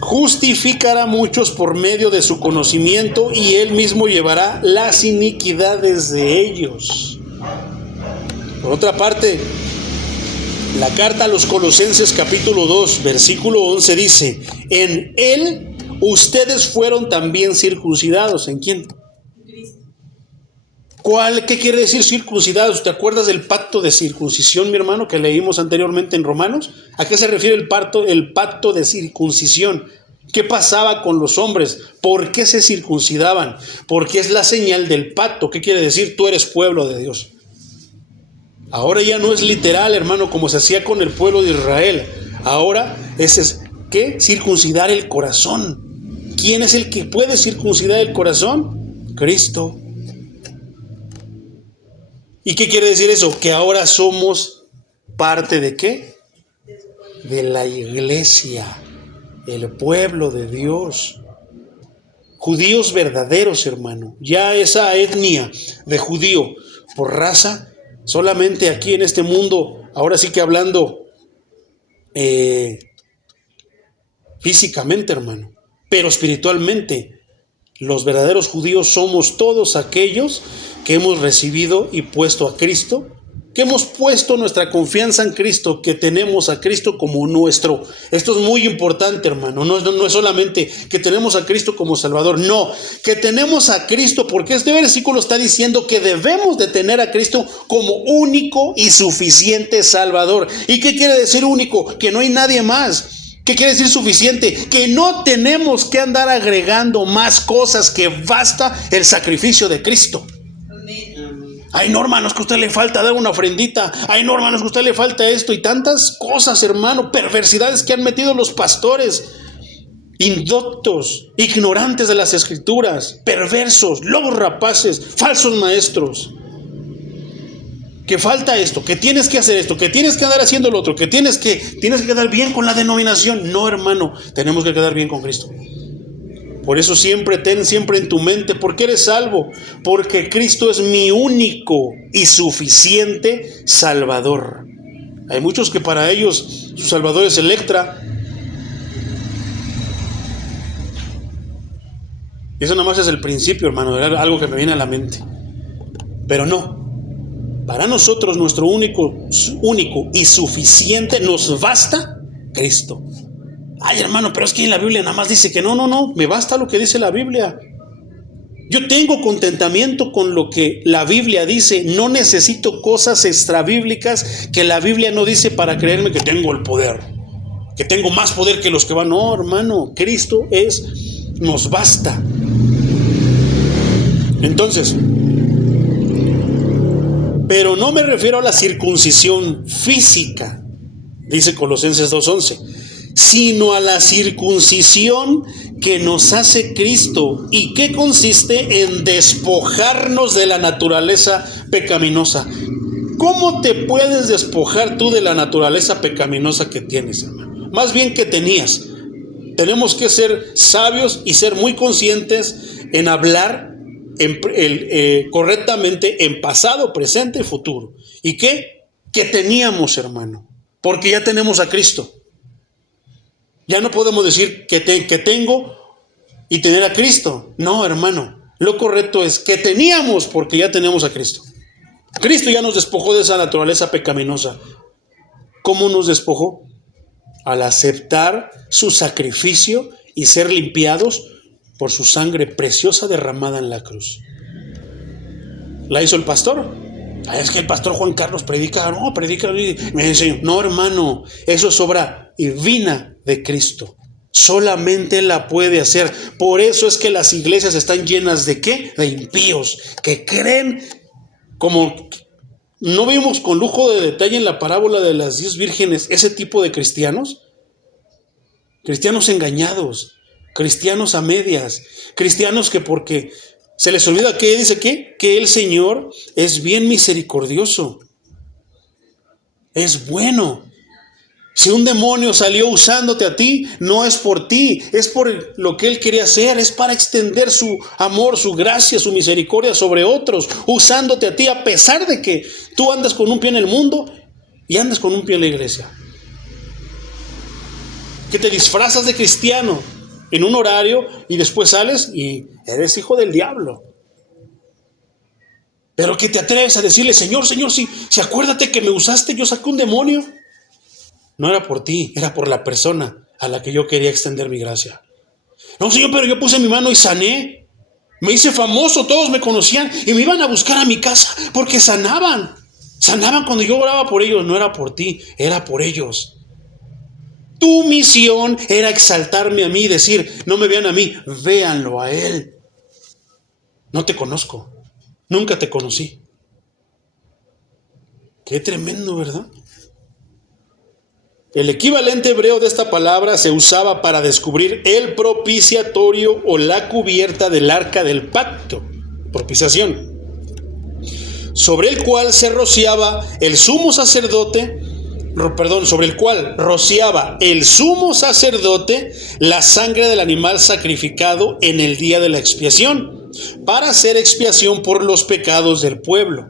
Justificará a muchos por medio de su conocimiento y él mismo llevará las iniquidades de ellos. Por otra parte, la carta a los Colosenses capítulo 2 versículo 11 dice: en él ustedes fueron también circuncidados. ¿En quién? Cristo. ¿Qué quiere decir circuncidados? ¿Te acuerdas del pacto de circuncisión, mi hermano, que leímos anteriormente en Romanos? ¿A qué se refiere el pacto de circuncisión? ¿Qué pasaba con los hombres? ¿Por qué se circuncidaban? Porque es la señal del pacto. ¿Qué quiere decir? Tú eres pueblo de Dios. Ahora ya no es literal, hermano, como se hacía con el pueblo de Israel. Ahora ¿qué? Circuncidar el corazón. ¿Quién es el que puede circuncidar el corazón? Cristo. ¿Y qué quiere decir eso? Que ahora somos parte ¿de qué? De la iglesia, el pueblo de Dios. Judíos verdaderos, hermano. Ya esa etnia de judío por raza, solamente aquí en este mundo, ahora sí que hablando físicamente, hermano, pero espiritualmente, los verdaderos judíos somos todos aquellos que hemos recibido y puesto a Cristo, que hemos puesto nuestra confianza en Cristo, que tenemos a Cristo como nuestro. Esto es muy importante, hermano. No es solamente que tenemos a Cristo como Salvador, no, que tenemos a Cristo, porque este versículo está diciendo que debemos de tener a Cristo como único y suficiente Salvador. ¿Y qué quiere decir único? Que no hay nadie más. ¿Qué quiere decir suficiente? Que no tenemos que andar agregando más cosas, que basta el sacrificio de Cristo. Amén. Ay, no, hermanos, que a usted le falta dar una ofrendita. Ay, no, hermanos, que a usted le falta esto. Y tantas cosas, hermano, perversidades que han metido los pastores. Indoctos, ignorantes de las escrituras, perversos, lobos rapaces, falsos maestros. Que falta esto, que tienes que hacer esto, que tienes que andar haciendo lo otro, que tienes que quedar bien con la denominación. No, hermano, tenemos que quedar bien con Cristo. Por eso ten siempre en tu mente, ¿por qué eres salvo? Porque Cristo es mi único y suficiente Salvador. Hay muchos que para ellos su Salvador es Electra. Y eso nada más es el principio, hermano, era algo que me viene a la mente. Pero no. Para nosotros nuestro único y suficiente, nos basta Cristo. Ay, hermano, pero es que en la Biblia nada más dice que no, me basta lo que dice la Biblia. Yo tengo contentamiento con lo que la Biblia dice. No necesito cosas extrabíblicas que la Biblia no dice para creerme que tengo el poder, que tengo más poder que los que van. No, hermano, Cristo nos basta. Entonces, pero no me refiero a la circuncisión física, dice Colosenses 2:11, sino a la circuncisión que nos hace Cristo, y que consiste en despojarnos de la naturaleza pecaminosa. ¿Cómo te puedes despojar tú de la naturaleza pecaminosa que tienes, hermano? Más bien que tenías. Tenemos que ser sabios y ser muy conscientes en hablar correctamente en pasado, presente y futuro. ¿Y qué? Que teníamos, hermano, porque ya tenemos a Cristo. Ya no podemos decir que tengo y tener a Cristo. No, hermano, lo correcto es que teníamos, porque ya tenemos a Cristo. Cristo ya nos despojó de esa naturaleza pecaminosa. ¿Cómo nos despojó? Al aceptar su sacrificio y ser limpiados por su sangre preciosa derramada en la cruz. ¿La hizo el pastor? Es que el pastor Juan Carlos predica y me enseñó. No, hermano, eso es obra divina de Cristo. Solamente Él la puede hacer. Por eso es que las iglesias están llenas ¿de qué? De impíos, que creen, como no vimos con lujo de detalle en la parábola de las 10 vírgenes, ese tipo de cristianos engañados, cristianos a medias, cristianos que porque se les olvida que dice que el Señor es bien misericordioso, es bueno, Si un demonio salió usándote a ti, no es por ti, es por lo que él quería hacer, es para extender su amor, su gracia, su misericordia sobre otros, usándote a ti a pesar de que tú andas con un pie en el mundo y andas con un pie en la iglesia. Que te disfrazas de cristiano en un horario y después sales y eres hijo del diablo. Pero que te atreves a decirle, Señor, si acuérdate que me usaste, yo saqué un demonio. No era por ti, era por la persona a la que yo quería extender mi gracia. No, Señor, pero yo puse mi mano y sané. Me hice famoso, todos me conocían y me iban a buscar a mi casa porque sanaban. Sanaban cuando yo oraba por ellos. No era por ti, era por ellos. Tu misión era exaltarme a mí y decir, no me vean a mí, véanlo a él. No te conozco, nunca te conocí. Qué tremendo, ¿verdad? El equivalente hebreo de esta palabra se usaba para descubrir el propiciatorio o la cubierta del arca del pacto, propiciación, sobre el cual se rociaba el sumo sacerdote, sobre el cual rociaba el sumo sacerdote la sangre del animal sacrificado en el día de la expiación, para hacer expiación por los pecados del pueblo.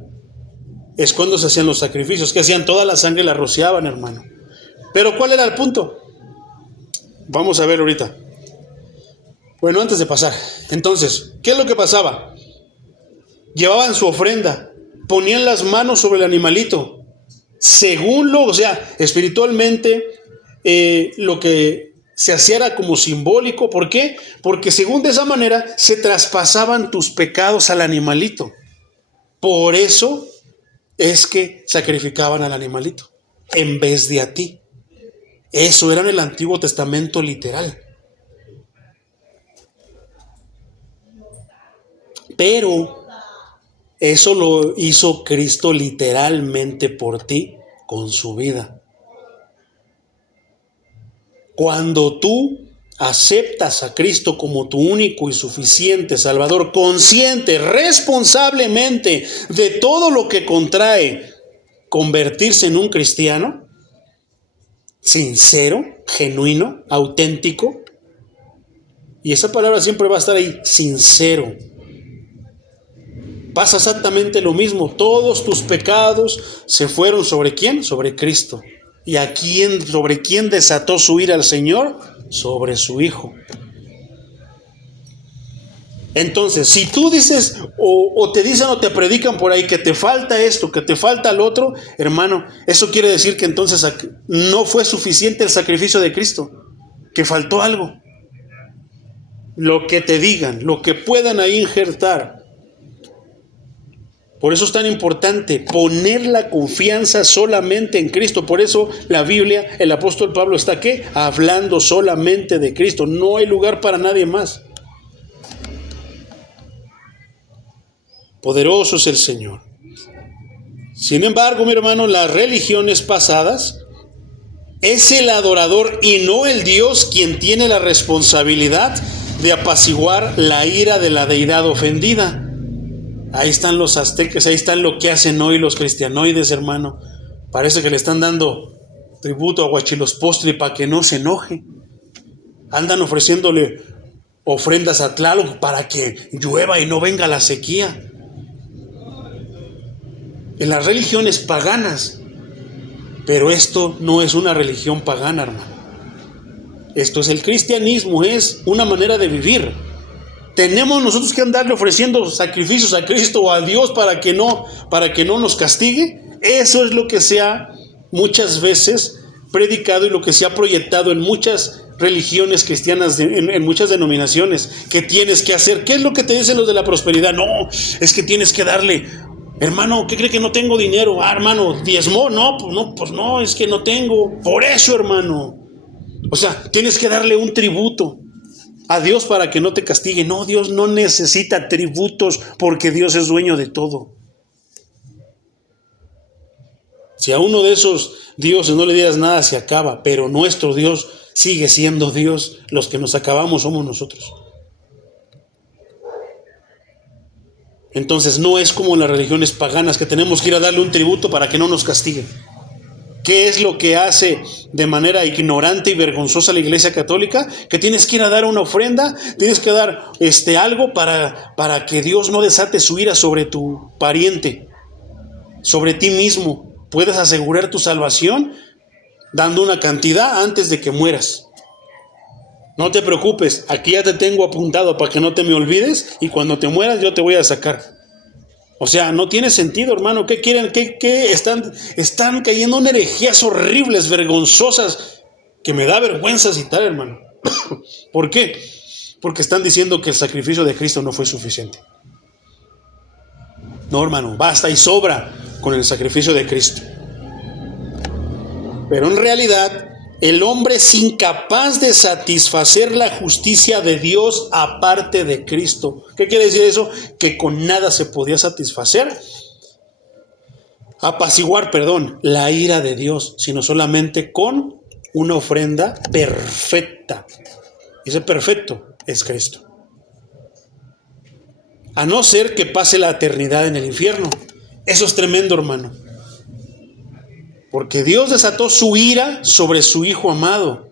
Es cuando se hacían los sacrificios, que hacían toda la sangre, la rociaban, hermano. Pero ¿cuál era el punto? Vamos a ver ahorita. Bueno, antes de pasar. Entonces, ¿qué es lo que pasaba? Llevaban su ofrenda, ponían las manos sobre el animalito. Espiritualmente, lo que se hacía era como simbólico. ¿Por qué? Porque según de esa manera se traspasaban tus pecados al animalito. Por eso es que sacrificaban al animalito en vez de a ti. Eso era en el Antiguo Testamento literal. Pero eso lo hizo Cristo literalmente por ti con su vida. Cuando tú aceptas a Cristo como tu único y suficiente Salvador, consciente, responsablemente de todo lo que contrae convertirse en un cristiano, sincero, genuino, auténtico, y esa palabra siempre va a estar ahí, sincero. Pasa exactamente lo mismo. Todos tus pecados se fueron ¿sobre quién? Sobre Cristo. ¿Y a quién, sobre quién desató su ira al Señor? Sobre su Hijo. Entonces, si tú dices o te dicen o te predican por ahí que te falta esto, que te falta el otro, hermano, eso quiere decir que entonces no fue suficiente el sacrificio de Cristo, que faltó algo. Lo que te digan, lo que puedan ahí injertar. Por eso es tan importante poner la confianza solamente en Cristo. Por eso la Biblia, el apóstol Pablo está ¿qué? Hablando solamente de Cristo. No hay lugar para nadie más. Poderoso es el Señor. Sin embargo, mi hermano, las religiones pasadas, es el adorador y no el Dios quien tiene la responsabilidad de apaciguar la ira de la deidad ofendida. Ahí están los aztecas, ahí están lo que hacen hoy los cristianoides, hermano. Parece que le están dando tributo a Huachilospostli para que no se enoje. Andan ofreciéndole ofrendas a Tlaloc para que llueva y no venga la sequía. En las religiones paganas. Pero esto no es una religión pagana, hermano. Esto es el cristianismo, es una manera de vivir. Tenemos nosotros que andarle ofreciendo sacrificios a Cristo o a Dios para que no nos castigue. Eso es lo que se ha muchas veces predicado y lo que se ha proyectado en muchas religiones cristianas, en muchas denominaciones, que tienes que hacer. ¿Qué es lo que te dicen los de la prosperidad? No, es que tienes que darle. Hermano, ¿qué cree que no tengo dinero? Ah, hermano, ¿diezmó? Pues no, es que no tengo. Por eso, hermano. O sea, tienes que darle un tributo a Dios para que no te castigue. No, Dios no necesita tributos porque Dios es dueño de todo. Si a uno de esos dioses no le digas nada, se acaba. Pero nuestro Dios sigue siendo Dios. Los que nos acabamos somos nosotros. Entonces no es como en las religiones paganas que tenemos que ir a darle un tributo para que no nos castiguen. ¿Qué es lo que hace de manera ignorante y vergonzosa la Iglesia Católica? Que tienes que ir a dar una ofrenda, tienes que dar algo para que Dios no desate su ira sobre tu pariente, sobre ti mismo. Puedes asegurar tu salvación dando una cantidad antes de que mueras. No te preocupes, aquí ya te tengo apuntado para que no te me olvides y cuando te mueras yo te voy a sacar. O sea, no tiene sentido, hermano. ¿Qué quieren? ¿Qué están cayendo en herejías horribles, vergonzosas, que me da vergüenza citar, hermano? ¿Por qué? Porque están diciendo que el sacrificio de Cristo no fue suficiente. No, hermano, basta y sobra con el sacrificio de Cristo. Pero en realidad, el hombre es incapaz de satisfacer la justicia de Dios aparte de Cristo. ¿Qué quiere decir eso? Que con nada se podía satisfacer, apaciguar, la ira de Dios, sino solamente con una ofrenda perfecta. Y ese perfecto es Cristo. A no ser que pase la eternidad en el infierno. Eso es tremendo, hermano. Porque Dios desató su ira sobre su Hijo amado.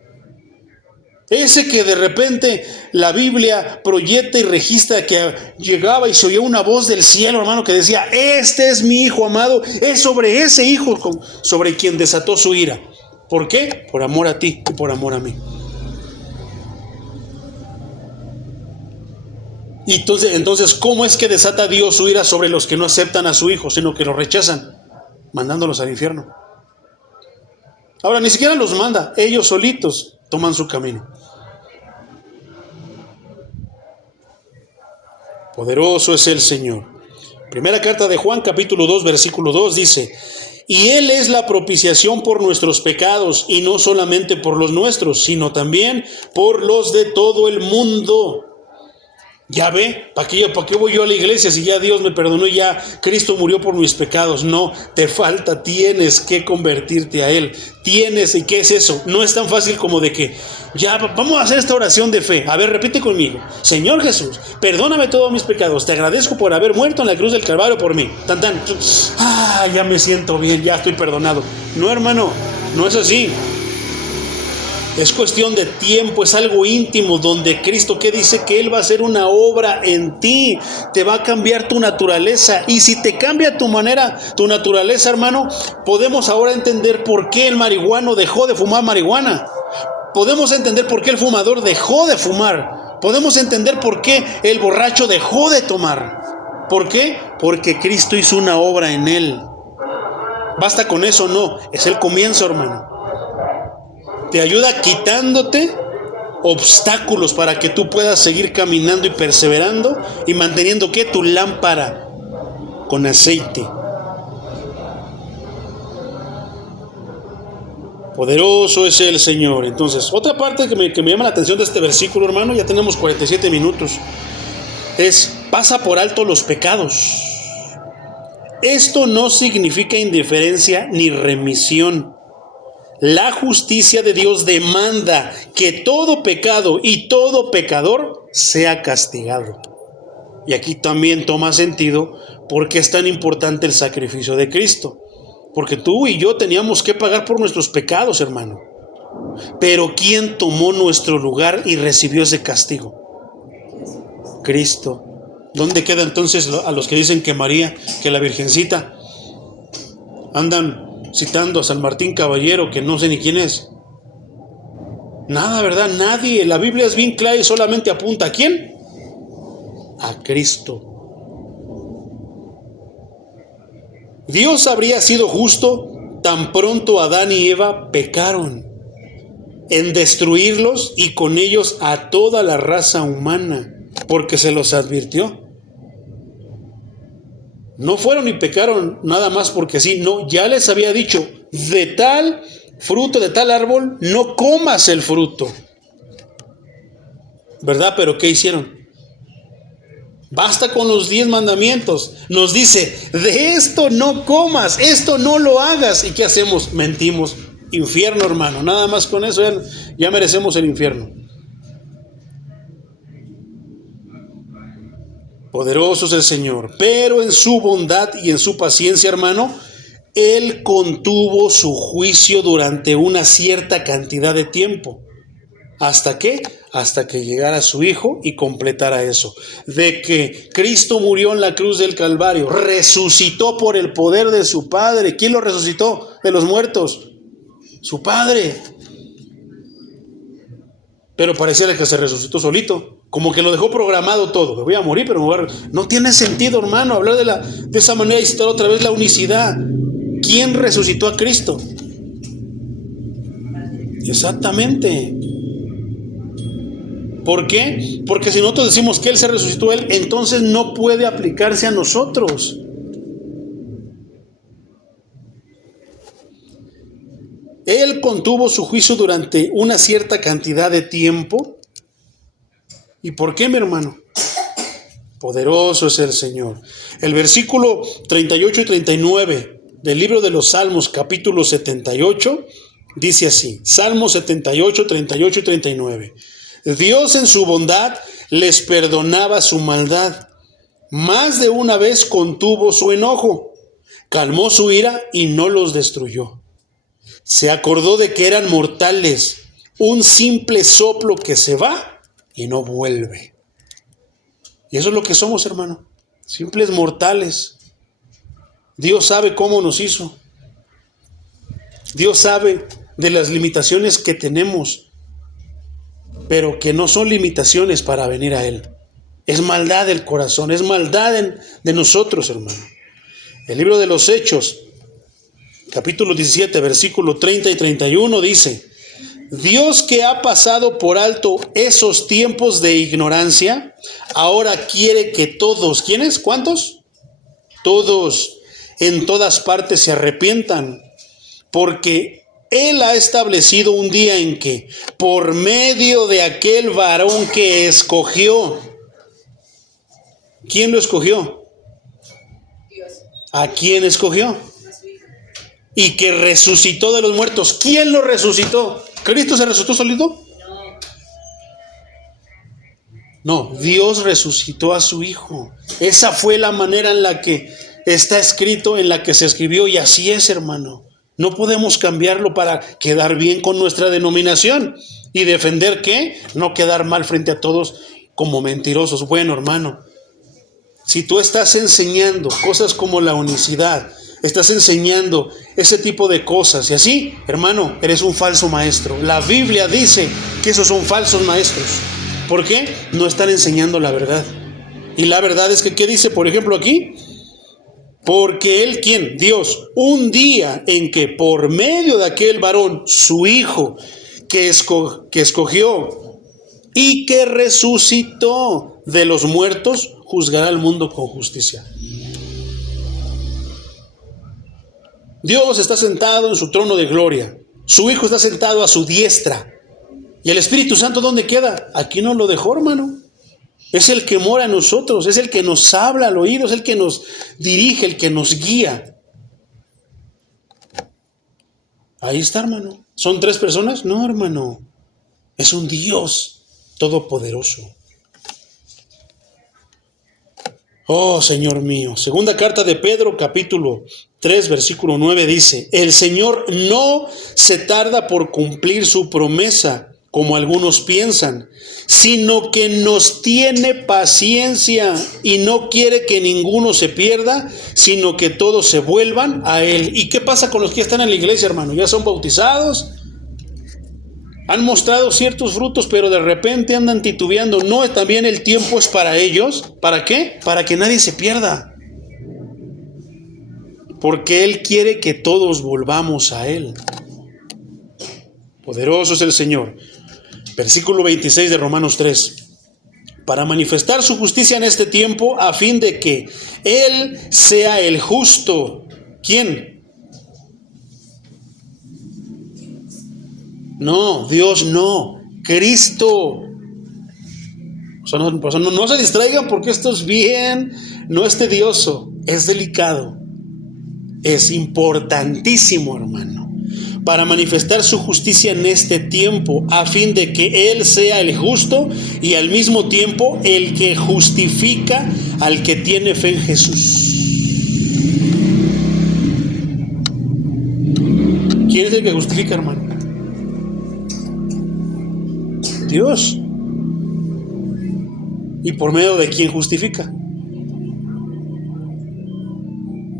Ese que de repente la Biblia proyecta y registra que llegaba y se oía una voz del cielo, hermano, que decía: este es mi Hijo amado. Es sobre ese Hijo sobre quien desató su ira. ¿Por qué? Por amor a ti y por amor a mí. Y entonces, ¿cómo es que desata Dios su ira sobre los que no aceptan a su Hijo, sino que lo rechazan, mandándolos al infierno? Ahora, ni siquiera los manda, ellos solitos toman su camino. Poderoso es el Señor. Primera carta de Juan, capítulo 2, versículo 2 dice: y Él es la propiciación por nuestros pecados, y no solamente por los nuestros, sino también por los de todo el mundo. Ya ve, ¿para qué voy yo a la iglesia si ya Dios me perdonó y ya Cristo murió por mis pecados? No, te falta, tienes que convertirte a Él. Tienes, ¿y qué es eso? No es tan fácil como de que, ya, vamos a hacer esta oración de fe. A ver, repite conmigo: Señor Jesús, perdóname todos mis pecados, te agradezco por haber muerto en la cruz del Calvario por mí. Ya me siento bien, ya estoy perdonado. No, hermano, no es así. Es cuestión de tiempo, es algo íntimo donde Cristo, ¿qué dice? Que Él va a hacer una obra en ti, te va a cambiar tu naturaleza. Y si te cambia tu naturaleza, hermano, podemos ahora entender por qué el marihuano dejó de fumar marihuana. Podemos entender por qué el fumador dejó de fumar. Podemos entender por qué el borracho dejó de tomar. ¿Por qué? Porque Cristo hizo una obra en él. ¿Basta con eso? No, es el comienzo, hermano. Te ayuda quitándote obstáculos para que tú puedas seguir caminando y perseverando y manteniendo ¿qué? Tu lámpara con aceite. Poderoso es el Señor. Entonces, otra parte que me llama la atención de este versículo, hermano, ya tenemos 47 minutos, es: pasa por alto los pecados. Esto no significa indiferencia ni remisión. La justicia de Dios demanda que todo pecado y todo pecador sea castigado. Y aquí también toma sentido por qué es tan importante el sacrificio de Cristo. Porque tú y yo teníamos que pagar por nuestros pecados, hermano. Pero ¿quién tomó nuestro lugar y recibió ese castigo? Cristo. ¿Dónde queda entonces a los que dicen que María, que la Virgencita, andan citando a San Martín Caballero, que no sé ni quién es? Nada, ¿verdad? Nadie. La Biblia es bien clara y solamente apunta ¿a quién? A Cristo. Dios habría sido justo tan pronto Adán y Eva pecaron, en destruirlos y con ellos a toda la raza humana, porque se los advirtió. No fueron y pecaron nada más porque sí, no, ya les había dicho: de tal fruto, de tal árbol, no comas el fruto. ¿Verdad? Pero ¿qué hicieron? Basta con los 10 mandamientos. Nos dice: de esto no comas, esto no lo hagas. ¿Y qué hacemos? Mentimos. Infierno, hermano. Nada más con eso ya merecemos el infierno. Poderoso es el Señor, pero en su bondad y en su paciencia, hermano, Él contuvo su juicio durante una cierta cantidad de tiempo. ¿Hasta qué? Hasta que llegara su Hijo y completara eso. De que Cristo murió en la cruz del Calvario, resucitó por el poder de su Padre. ¿Quién lo resucitó de los muertos? Su Padre. Pero pareciera que se resucitó solito. Como que lo dejó programado todo. Me voy a morir, pero me voy a... No tiene sentido, hermano, hablar de esa manera y citar otra vez la unicidad. ¿Quién resucitó a Cristo? Exactamente. ¿Por qué? Porque si nosotros decimos que Él se resucitó Él, entonces no puede aplicarse a nosotros. Él contuvo su juicio durante una cierta cantidad de tiempo. ¿Y por qué, mi hermano? Poderoso es el Señor. El versículo 38 y 39 del libro de los Salmos, capítulo 78, dice así. Salmos 78, 38 y 39. Dios en su bondad les perdonaba su maldad. Más de una vez contuvo su enojo. Calmó su ira y no los destruyó. Se acordó de que eran mortales, un simple soplo que se va y no vuelve. Y eso es lo que somos, hermano, simples mortales. Dios sabe cómo nos hizo. Dios sabe de las limitaciones que tenemos, pero que no son limitaciones para venir a Él. Es maldad del corazón, es maldad de nosotros, hermano. El libro de los Hechos, capítulo 17, versículo 30 y 31 dice: Dios, que ha pasado por alto esos tiempos de ignorancia, ahora quiere que todos, ¿quiénes? ¿Cuántos? Todos, en todas partes se arrepientan, porque Él ha establecido un día en que, por medio de aquel varón que escogió, ¿quién lo escogió? Dios. ¿A quién escogió? Y que resucitó de los muertos. ¿Quién lo resucitó? ¿Cristo se resucitó solito? No, Dios resucitó a su Hijo. Esa fue la manera en la que está escrito, en la que se escribió, y así es, hermano. No podemos cambiarlo para quedar bien con nuestra denominación y defender ¿qué? No quedar mal frente a todos como mentirosos. Bueno, hermano, si tú estás enseñando cosas como la unicidad, estás enseñando ese tipo de cosas y así, hermano, eres un falso maestro. La Biblia dice que esos son falsos maestros. ¿Por qué? No están enseñando la verdad. Y la verdad es que, ¿qué dice, por ejemplo, aquí? Porque Él, ¿quién? Dios, un día en que por medio de aquel varón, su Hijo, que escogió y que resucitó de los muertos, juzgará al mundo con justicia. Dios está sentado en su trono de gloria. Su Hijo está sentado a su diestra. ¿Y el Espíritu Santo dónde queda? Aquí no lo dejó, hermano. Es el que mora en nosotros, es el que nos habla al oído, es el que nos dirige, el que nos guía. Ahí está, hermano. ¿Son tres personas? No, hermano. Es un Dios todopoderoso. Oh, Señor mío. Segunda carta de Pedro, capítulo 3, versículo 9 dice: El Señor no se tarda por cumplir su promesa, como algunos piensan, sino que nos tiene paciencia y no quiere que ninguno se pierda, sino que todos se vuelvan a Él. ¿Y qué pasa con los que están en la iglesia, hermano? ¿Ya son bautizados? Han mostrado ciertos frutos, pero de repente andan titubeando. No, también el tiempo es para ellos. ¿Para qué? Para que nadie se pierda. Porque Él quiere que todos volvamos a Él. Poderoso es el Señor. Versículo 26 de Romanos 3. Para manifestar su justicia en este tiempo, a fin de que Él sea el justo. ¿Quién? No, Dios no. Cristo. O sea, no se distraigan porque esto es bien, no es tedioso, es delicado. Es importantísimo, hermano. Para manifestar su justicia en este tiempo, a fin de que Él sea el justo y al mismo tiempo el que justifica al que tiene fe en Jesús. ¿Quién es el que justifica, hermano? Dios. ¿Y por medio de quién justifica?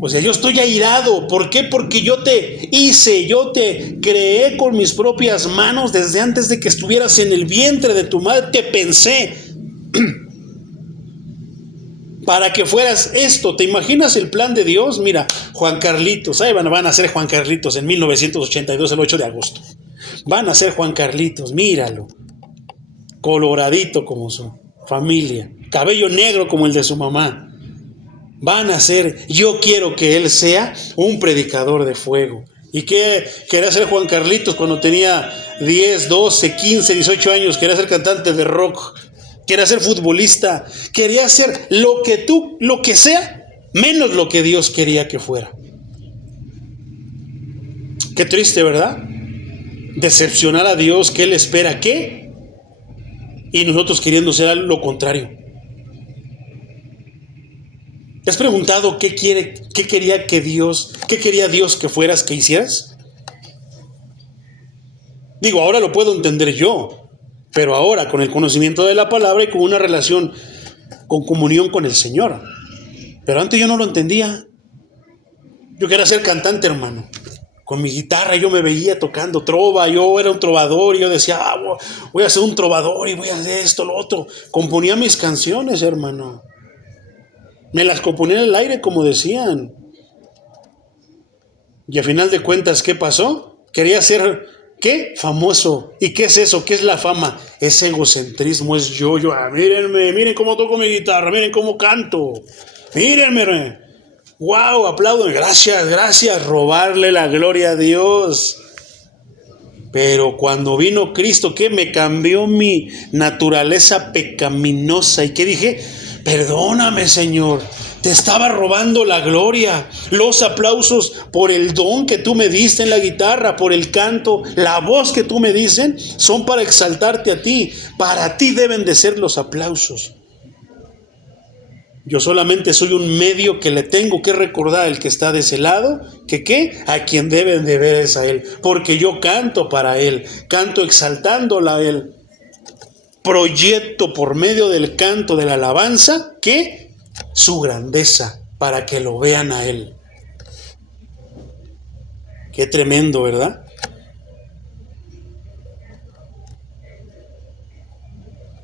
O sea, yo estoy airado. ¿Por qué? Porque yo te hice, yo te creé con mis propias manos desde antes de que estuvieras en el vientre de tu madre. Te pensé para que fueras esto. ¿Te imaginas el plan de Dios? Mira, Juan Carlitos, ahí van a ser Juan Carlitos en 1982, el 8 de agosto. Van a ser Juan Carlitos, míralo. Coloradito como su familia, cabello negro como el de su mamá. Van a ser, yo quiero que él sea un predicador de fuego. ¿Y qué quería ser Juan Carlitos cuando tenía 10, 12, 15, 18 años? Quería ser cantante de rock, quería ser futbolista, quería ser lo que sea, menos lo que Dios quería que fuera. Qué triste, ¿verdad? Decepcionar a Dios, que Él espera ¿qué? Y nosotros queriendo ser lo contrario. ¿Te has preguntado qué quería Dios que fueras, que hicieras? Digo, ahora lo puedo entender yo, pero ahora con el conocimiento de la palabra y con una relación, con comunión con el Señor. Pero antes yo no lo entendía. Yo quería ser cantante, hermano. Con mi guitarra yo me veía tocando trova, yo era un trovador y yo decía, voy a ser un trovador y voy a hacer esto, lo otro. Componía mis canciones, hermano. Me las componía en el aire, como decían. Y a final de cuentas, ¿qué pasó? Quería ser, ¿qué? Famoso. ¿Y qué es eso? ¿Qué es la fama? Es egocentrismo, es yo. Mírenme, miren cómo toco mi guitarra, miren cómo canto. Mírenme. ¡Wow! Aplauden. Gracias. Robarle la gloria a Dios. Pero cuando vino Cristo, ¿qué? Me cambió mi naturaleza pecaminosa. ¿Y qué dije? Perdóname, Señor, te estaba robando la gloria, los aplausos por el don que tú me diste en la guitarra, por el canto, la voz que tú me dicen, son para exaltarte a ti. Para ti deben de ser los aplausos. Yo solamente soy un medio que le tengo que recordar al que está de ese lado, que ¿qué? A quien deben de ver es a Él, porque yo canto para Él, canto exaltándola a Él. Proyecto por medio del canto de la alabanza, ¿qué? Su grandeza, para que lo vean a Él. Qué tremendo, ¿verdad?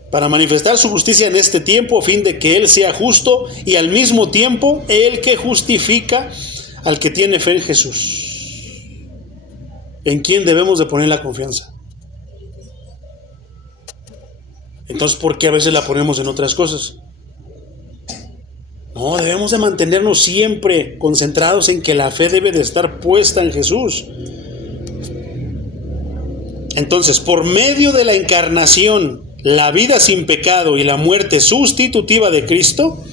Para manifestar su justicia en este tiempo, a fin de que Él sea justo y al mismo tiempo el que justifica al que tiene fe en Jesús. ¿En quién debemos de poner la confianza? Entonces, ¿por qué a veces la ponemos en otras cosas? No, debemos de mantenernos siempre concentrados en que la fe debe de estar puesta en Jesús. Entonces, por medio de la encarnación, la vida sin pecado y la muerte sustitutiva de Cristo,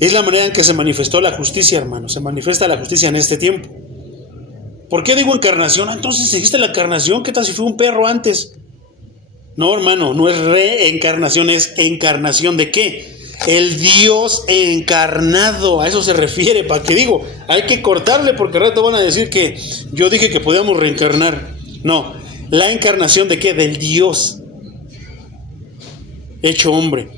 es la manera en que se manifestó la justicia, hermano. Se manifiesta la justicia en este tiempo. ¿Por qué digo encarnación? Entonces, ¿existe la encarnación? ¿Qué tal si fue un perro antes? No, hermano, no es reencarnación, es encarnación de ¿qué? El Dios encarnado, a eso se refiere. ¿Para qué digo? Hay que cortarle porque al rato van a decir que yo dije que podíamos reencarnar. No, la encarnación de ¿qué? Del Dios hecho hombre.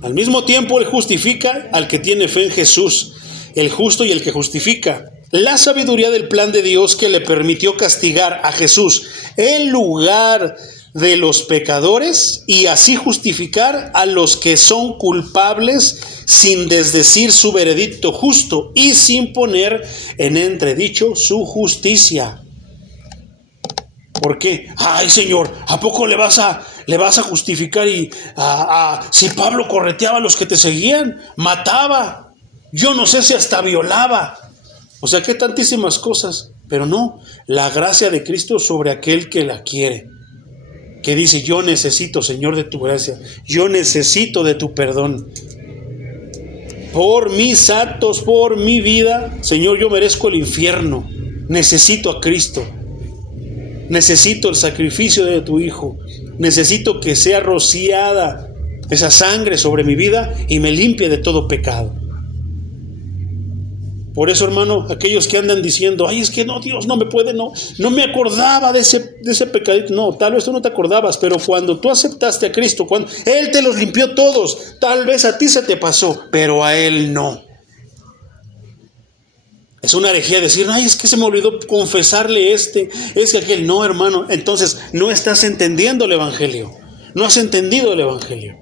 Al mismo tiempo Él justifica al que tiene fe en Jesús, el justo y el que justifica. La sabiduría del plan de Dios que le permitió castigar a Jesús en lugar de los pecadores y así justificar a los que son culpables sin desdecir su veredicto justo y sin poner en entredicho su justicia. ¿Por qué? Ay, Señor, ¿a poco le vas a justificar? Si Pablo correteaba a los que te seguían, mataba, yo no sé si hasta violaba. O sea, que tantísimas cosas, pero no, la gracia de Cristo sobre aquel que la quiere, que dice, yo necesito, Señor, de tu gracia, yo necesito de tu perdón. Por mis actos, por mi vida, Señor, yo merezco el infierno, necesito a Cristo, necesito el sacrificio de tu Hijo, necesito que sea rociada esa sangre sobre mi vida y me limpie de todo pecado. Por eso, hermano, aquellos que andan diciendo, ay, es que no, Dios no me puede, no me acordaba de ese pecadito. No, tal vez tú no te acordabas, pero cuando tú aceptaste a Cristo, cuando Él te los limpió todos, tal vez a ti se te pasó, pero a Él no. Es una herejía decir, ay, es que se me olvidó confesarle aquel. No, hermano, entonces no estás entendiendo el Evangelio. No has entendido el Evangelio.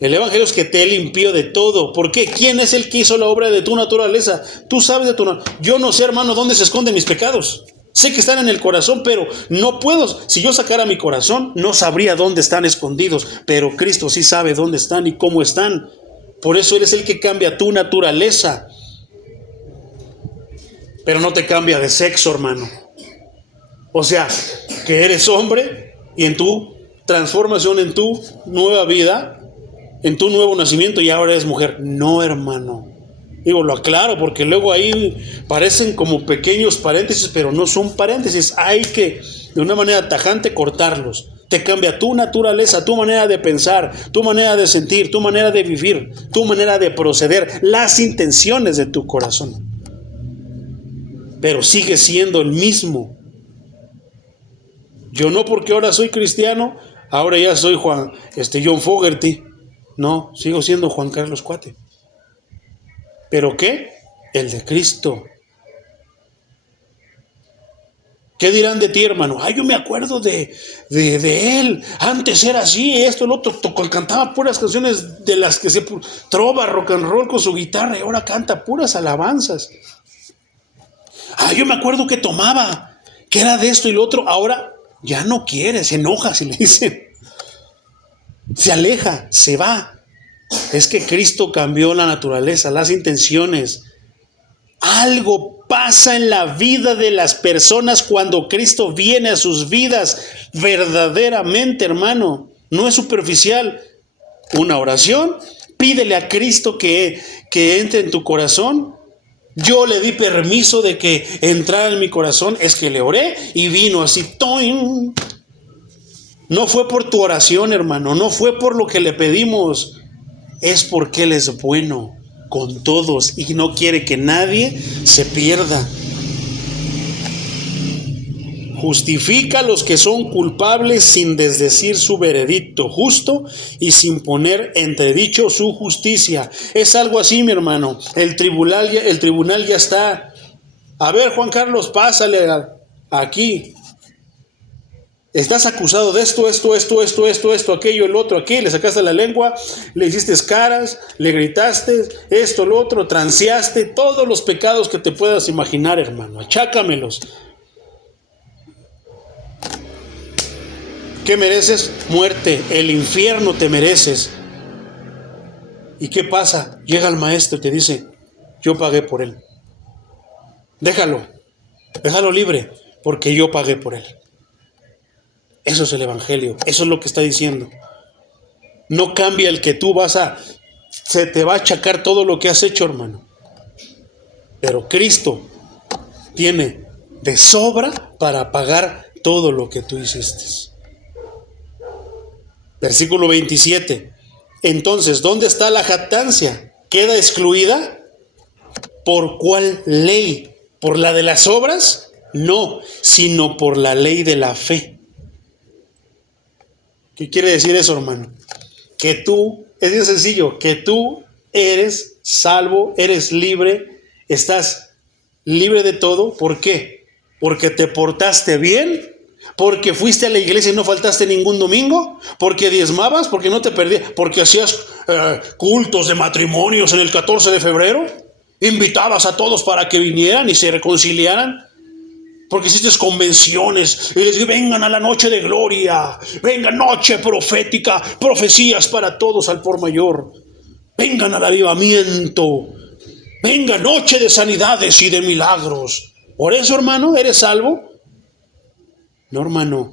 El Evangelio es que te limpió de todo. ¿Por qué? ¿Quién es el que hizo la obra de tu naturaleza? Tú sabes de tu naturaleza. Yo no sé, hermano, dónde se esconden mis pecados. Sé que están en el corazón, pero no puedo. Si yo sacara mi corazón, no sabría dónde están escondidos. Pero Cristo sí sabe dónde están y cómo están. Por eso Él es el que cambia tu naturaleza. Pero no te cambia de sexo, hermano. O sea, que eres hombre y en tu transformación, en tu nueva vida, en tu nuevo nacimiento, y ahora eres mujer. No, hermano. Digo, lo aclaro porque luego ahí parecen como pequeños paréntesis, pero no son paréntesis. Hay que, de una manera tajante, cortarlos. Te cambia tu naturaleza, tu manera de pensar, tu manera de sentir, tu manera de vivir, tu manera de proceder, las intenciones de tu corazón. Pero sigue siendo el mismo. Yo no, porque ahora soy cristiano, ahora ya soy John Fogerty. No, sigo siendo Juan Carlos Cuate. ¿Pero qué? El de Cristo. ¿Qué dirán de ti, hermano? Ay, yo me acuerdo de él. Antes era así, esto, el otro. Cantaba puras canciones de las que se trova, rock and roll con su guitarra, y ahora canta puras alabanzas. Ah, yo me acuerdo que tomaba, que era de esto y lo otro. Ahora ya no quiere, se enoja si le dicen. Se aleja, se va. Es que Cristo cambió la naturaleza, las intenciones. Algo pasa en la vida de las personas cuando Cristo viene a sus vidas. Verdaderamente, hermano. No es superficial. Una oración, pídele a Cristo que entre en tu corazón. Yo le di permiso de que entrara en mi corazón, es que le oré y vino así. ¡Toin! No fue por tu oración, hermano, no fue por lo que le pedimos, es porque Él es bueno con todos y no quiere que nadie se pierda. Justifica a los que son culpables sin desdecir su veredicto justo y sin poner entredicho su justicia. Es algo así, mi hermano. El tribunal ya está. A ver, Juan Carlos, pásale aquí. Estás acusado de esto, aquello, el otro, aquí. Le sacaste la lengua, le hiciste caras, le gritaste, esto, lo otro, transeaste. Todos los pecados que te puedas imaginar, hermano. Achácamelos. ¿Qué mereces? Muerte, el infierno te mereces. ¿Y qué pasa? Llega el maestro y te dice, yo pagué por él. Déjalo libre, porque yo pagué por él. Eso es el Evangelio, eso es lo que está diciendo. No cambia el que tú se te va a achacar todo lo que has hecho, hermano. Pero Cristo tiene de sobra para pagar todo lo que tú hiciste. Versículo 27. Entonces, ¿dónde está la jactancia? ¿Queda excluida? ¿Por cuál ley? ¿Por la de las obras? No, sino por la ley de la fe. ¿Qué quiere decir eso, hermano? Que tú, es bien sencillo, que tú eres salvo, eres libre, estás libre de todo. ¿Por qué? Porque te portaste bien. Porque fuiste a la iglesia y no faltaste ningún domingo, porque diezmabas, porque no te perdías, porque hacías cultos de matrimonios en el 14 de febrero, invitabas a todos para que vinieran y se reconciliaran, porque hiciste convenciones y les dije, vengan a la noche de gloria, vengan noche profética, profecías para todos al por mayor, vengan al avivamiento, venga noche de sanidades y de milagros. Por eso, hermano, ¿eres salvo? No, hermano,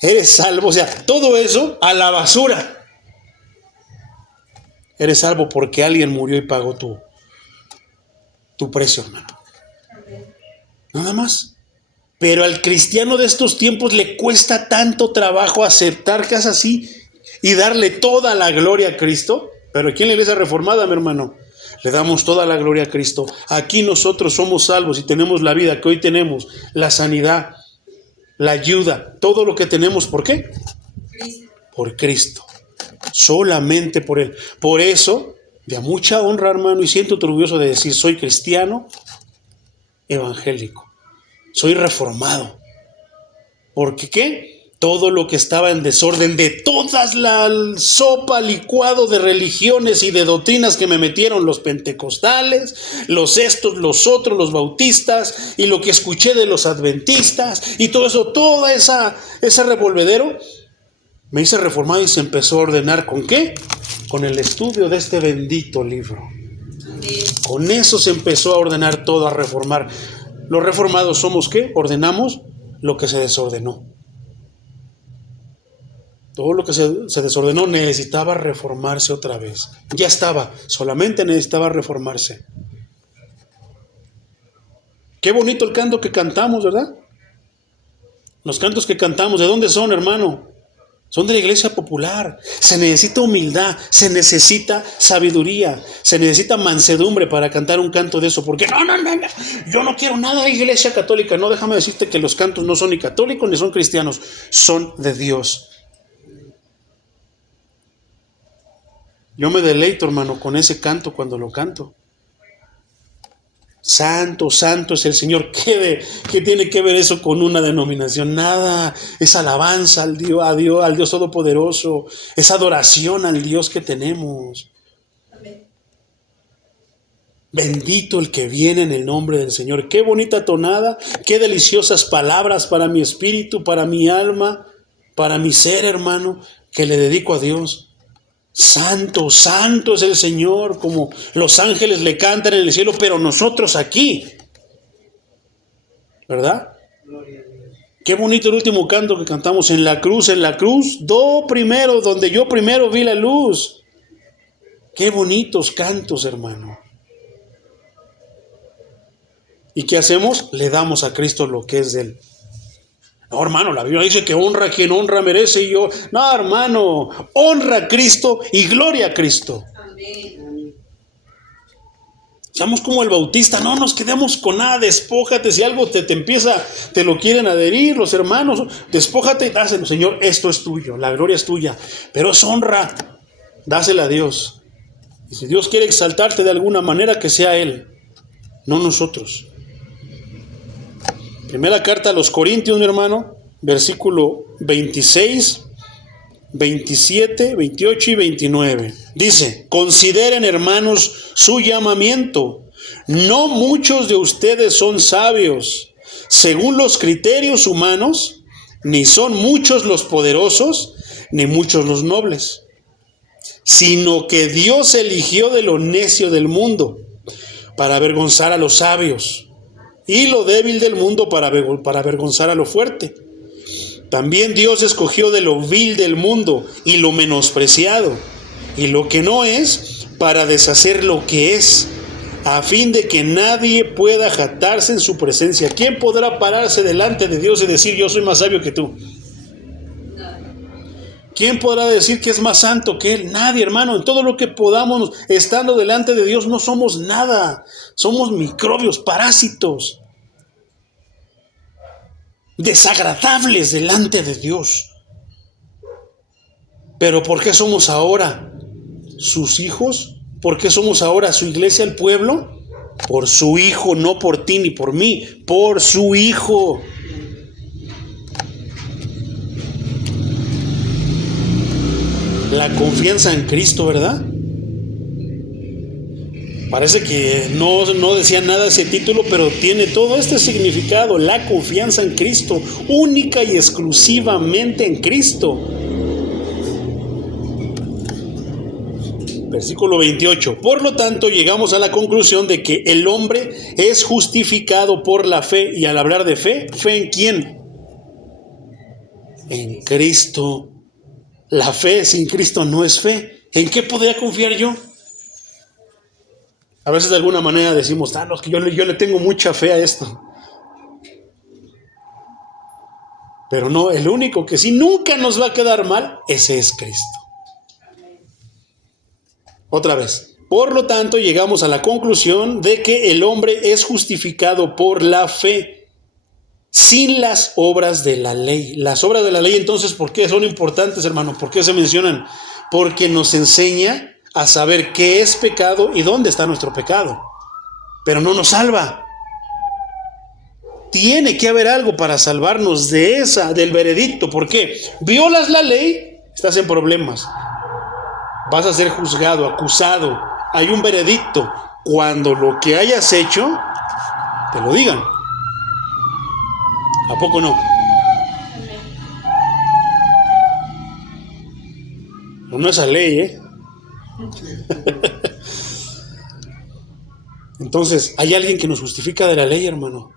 eres salvo, o sea, todo eso a la basura. Eres salvo porque alguien murió y pagó tu precio, hermano. Nada más. Pero al cristiano de estos tiempos le cuesta tanto trabajo aceptar que es así y darle toda la gloria a Cristo. Pero aquí en la iglesia reformada, mi hermano, Le damos toda la gloria a Cristo. Aquí nosotros somos salvos y tenemos la vida que hoy tenemos, la sanidad, la ayuda, todo lo que tenemos. ¿Por qué? Cristo. Por Cristo. Solamente por Él. Por eso, de mucha honra, hermano, y siento orgulloso de decir, soy cristiano evangélico. Soy reformado. ¿Porque qué? Todo lo que estaba en desorden de todas la sopa licuado de religiones y de doctrinas que me metieron los pentecostales, los estos, los otros, los bautistas, y lo que escuché de los adventistas, y todo eso, toda ese revolvedero, me hice reformado y se empezó a ordenar. ¿Con qué? Con el estudio de este bendito libro. Amén. Con eso se empezó a ordenar todo, a reformar. Los reformados somos ¿qué? Ordenamos lo que se desordenó. Todo lo que se desordenó necesitaba reformarse otra vez. Ya estaba, solamente necesitaba reformarse. Qué bonito el canto que cantamos, ¿verdad? Los cantos que cantamos, ¿de dónde son, hermano? Son de la iglesia popular. Se necesita humildad, se necesita sabiduría, se necesita mansedumbre para cantar un canto de eso. Porque no, yo no quiero nada de iglesia católica. No, déjame decirte que los cantos no son ni católicos ni son cristianos, son de Dios. Yo me deleito, hermano, con ese canto cuando lo canto. Santo, santo es el Señor. ¿Qué tiene que ver eso con una denominación? Nada. Es alabanza al Dios Todopoderoso. Es adoración al Dios que tenemos. Amén. Bendito el que viene en el nombre del Señor. Qué bonita tonada, qué deliciosas palabras para mi espíritu, para mi alma, para mi ser, hermano, que le dedico a Dios. Santo, santo es el Señor, como los ángeles le cantan en el cielo, pero nosotros aquí, ¿verdad? Qué bonito el último canto que cantamos, en la cruz, donde yo primero vi la luz. Qué bonitos cantos, hermano. ¿Y qué hacemos? Le damos a Cristo lo que es de Él. No, hermano, la Biblia dice que honra a quien honra merece, y yo, no, hermano, honra a Cristo y gloria a Cristo. Amén. Seamos como el bautista, no nos quedemos con nada, despójate, si algo te lo quieren adherir los hermanos, despójate, dáselo, Señor, esto es tuyo, la gloria es tuya, pero es honra, dásela a Dios. Y si Dios quiere exaltarte de alguna manera, que sea Él, no nosotros. Primera carta a los Corintios, mi hermano, versículo 26, 27, 28 y 29. Dice, consideren, hermanos, su llamamiento. No muchos de ustedes son sabios, según los criterios humanos, ni son muchos los poderosos, ni muchos los nobles, sino que Dios eligió de lo necio del mundo para avergonzar a los sabios, y lo débil del mundo para avergonzar a lo fuerte. También Dios escogió de lo vil del mundo y lo menospreciado y lo que no es, para deshacer lo que es, a fin de que nadie pueda jactarse en su presencia. ¿Quién podrá pararse delante de Dios y decir, yo soy más sabio que tú? ¿Quién podrá decir que es más santo que Él? Nadie, hermano. En todo lo que podamos, estando delante de Dios, no somos nada. Somos microbios, parásitos, desagradables delante de Dios. Pero ¿por qué somos ahora sus hijos? ¿Por qué somos ahora su iglesia, el pueblo? Por su Hijo, no por ti ni por mí, por su Hijo. La confianza en Cristo, ¿verdad? Parece que no decía nada ese título, pero tiene todo este significado, la confianza en Cristo, única y exclusivamente en Cristo. Versículo 28. Por lo tanto, llegamos a la conclusión de que el hombre es justificado por la fe, y al hablar de fe, ¿fe en quién? En Cristo. La fe sin Cristo no es fe. ¿En qué podría confiar yo? A veces de alguna manera decimos, no, es que yo le tengo mucha fe a esto. Pero no, el único que sí nunca nos va a quedar mal, ese es Cristo. Otra vez, Por lo tanto, llegamos a la conclusión de que el hombre es justificado por la fe, sin las obras de la ley. Las obras de la ley, entonces, ¿por qué son importantes, hermano? ¿Por qué se mencionan? Porque nos enseña a saber qué es pecado y dónde está nuestro pecado. Pero no nos salva. Tiene que haber algo para salvarnos del veredicto. ¿Por qué? Violas la ley, estás en problemas. Vas a ser juzgado, acusado. Hay un veredicto. Cuando lo que hayas hecho, te lo digan. ¿A poco no? No es esa ley, ¿eh? Entonces, hay alguien que nos justifica de la ley, hermano.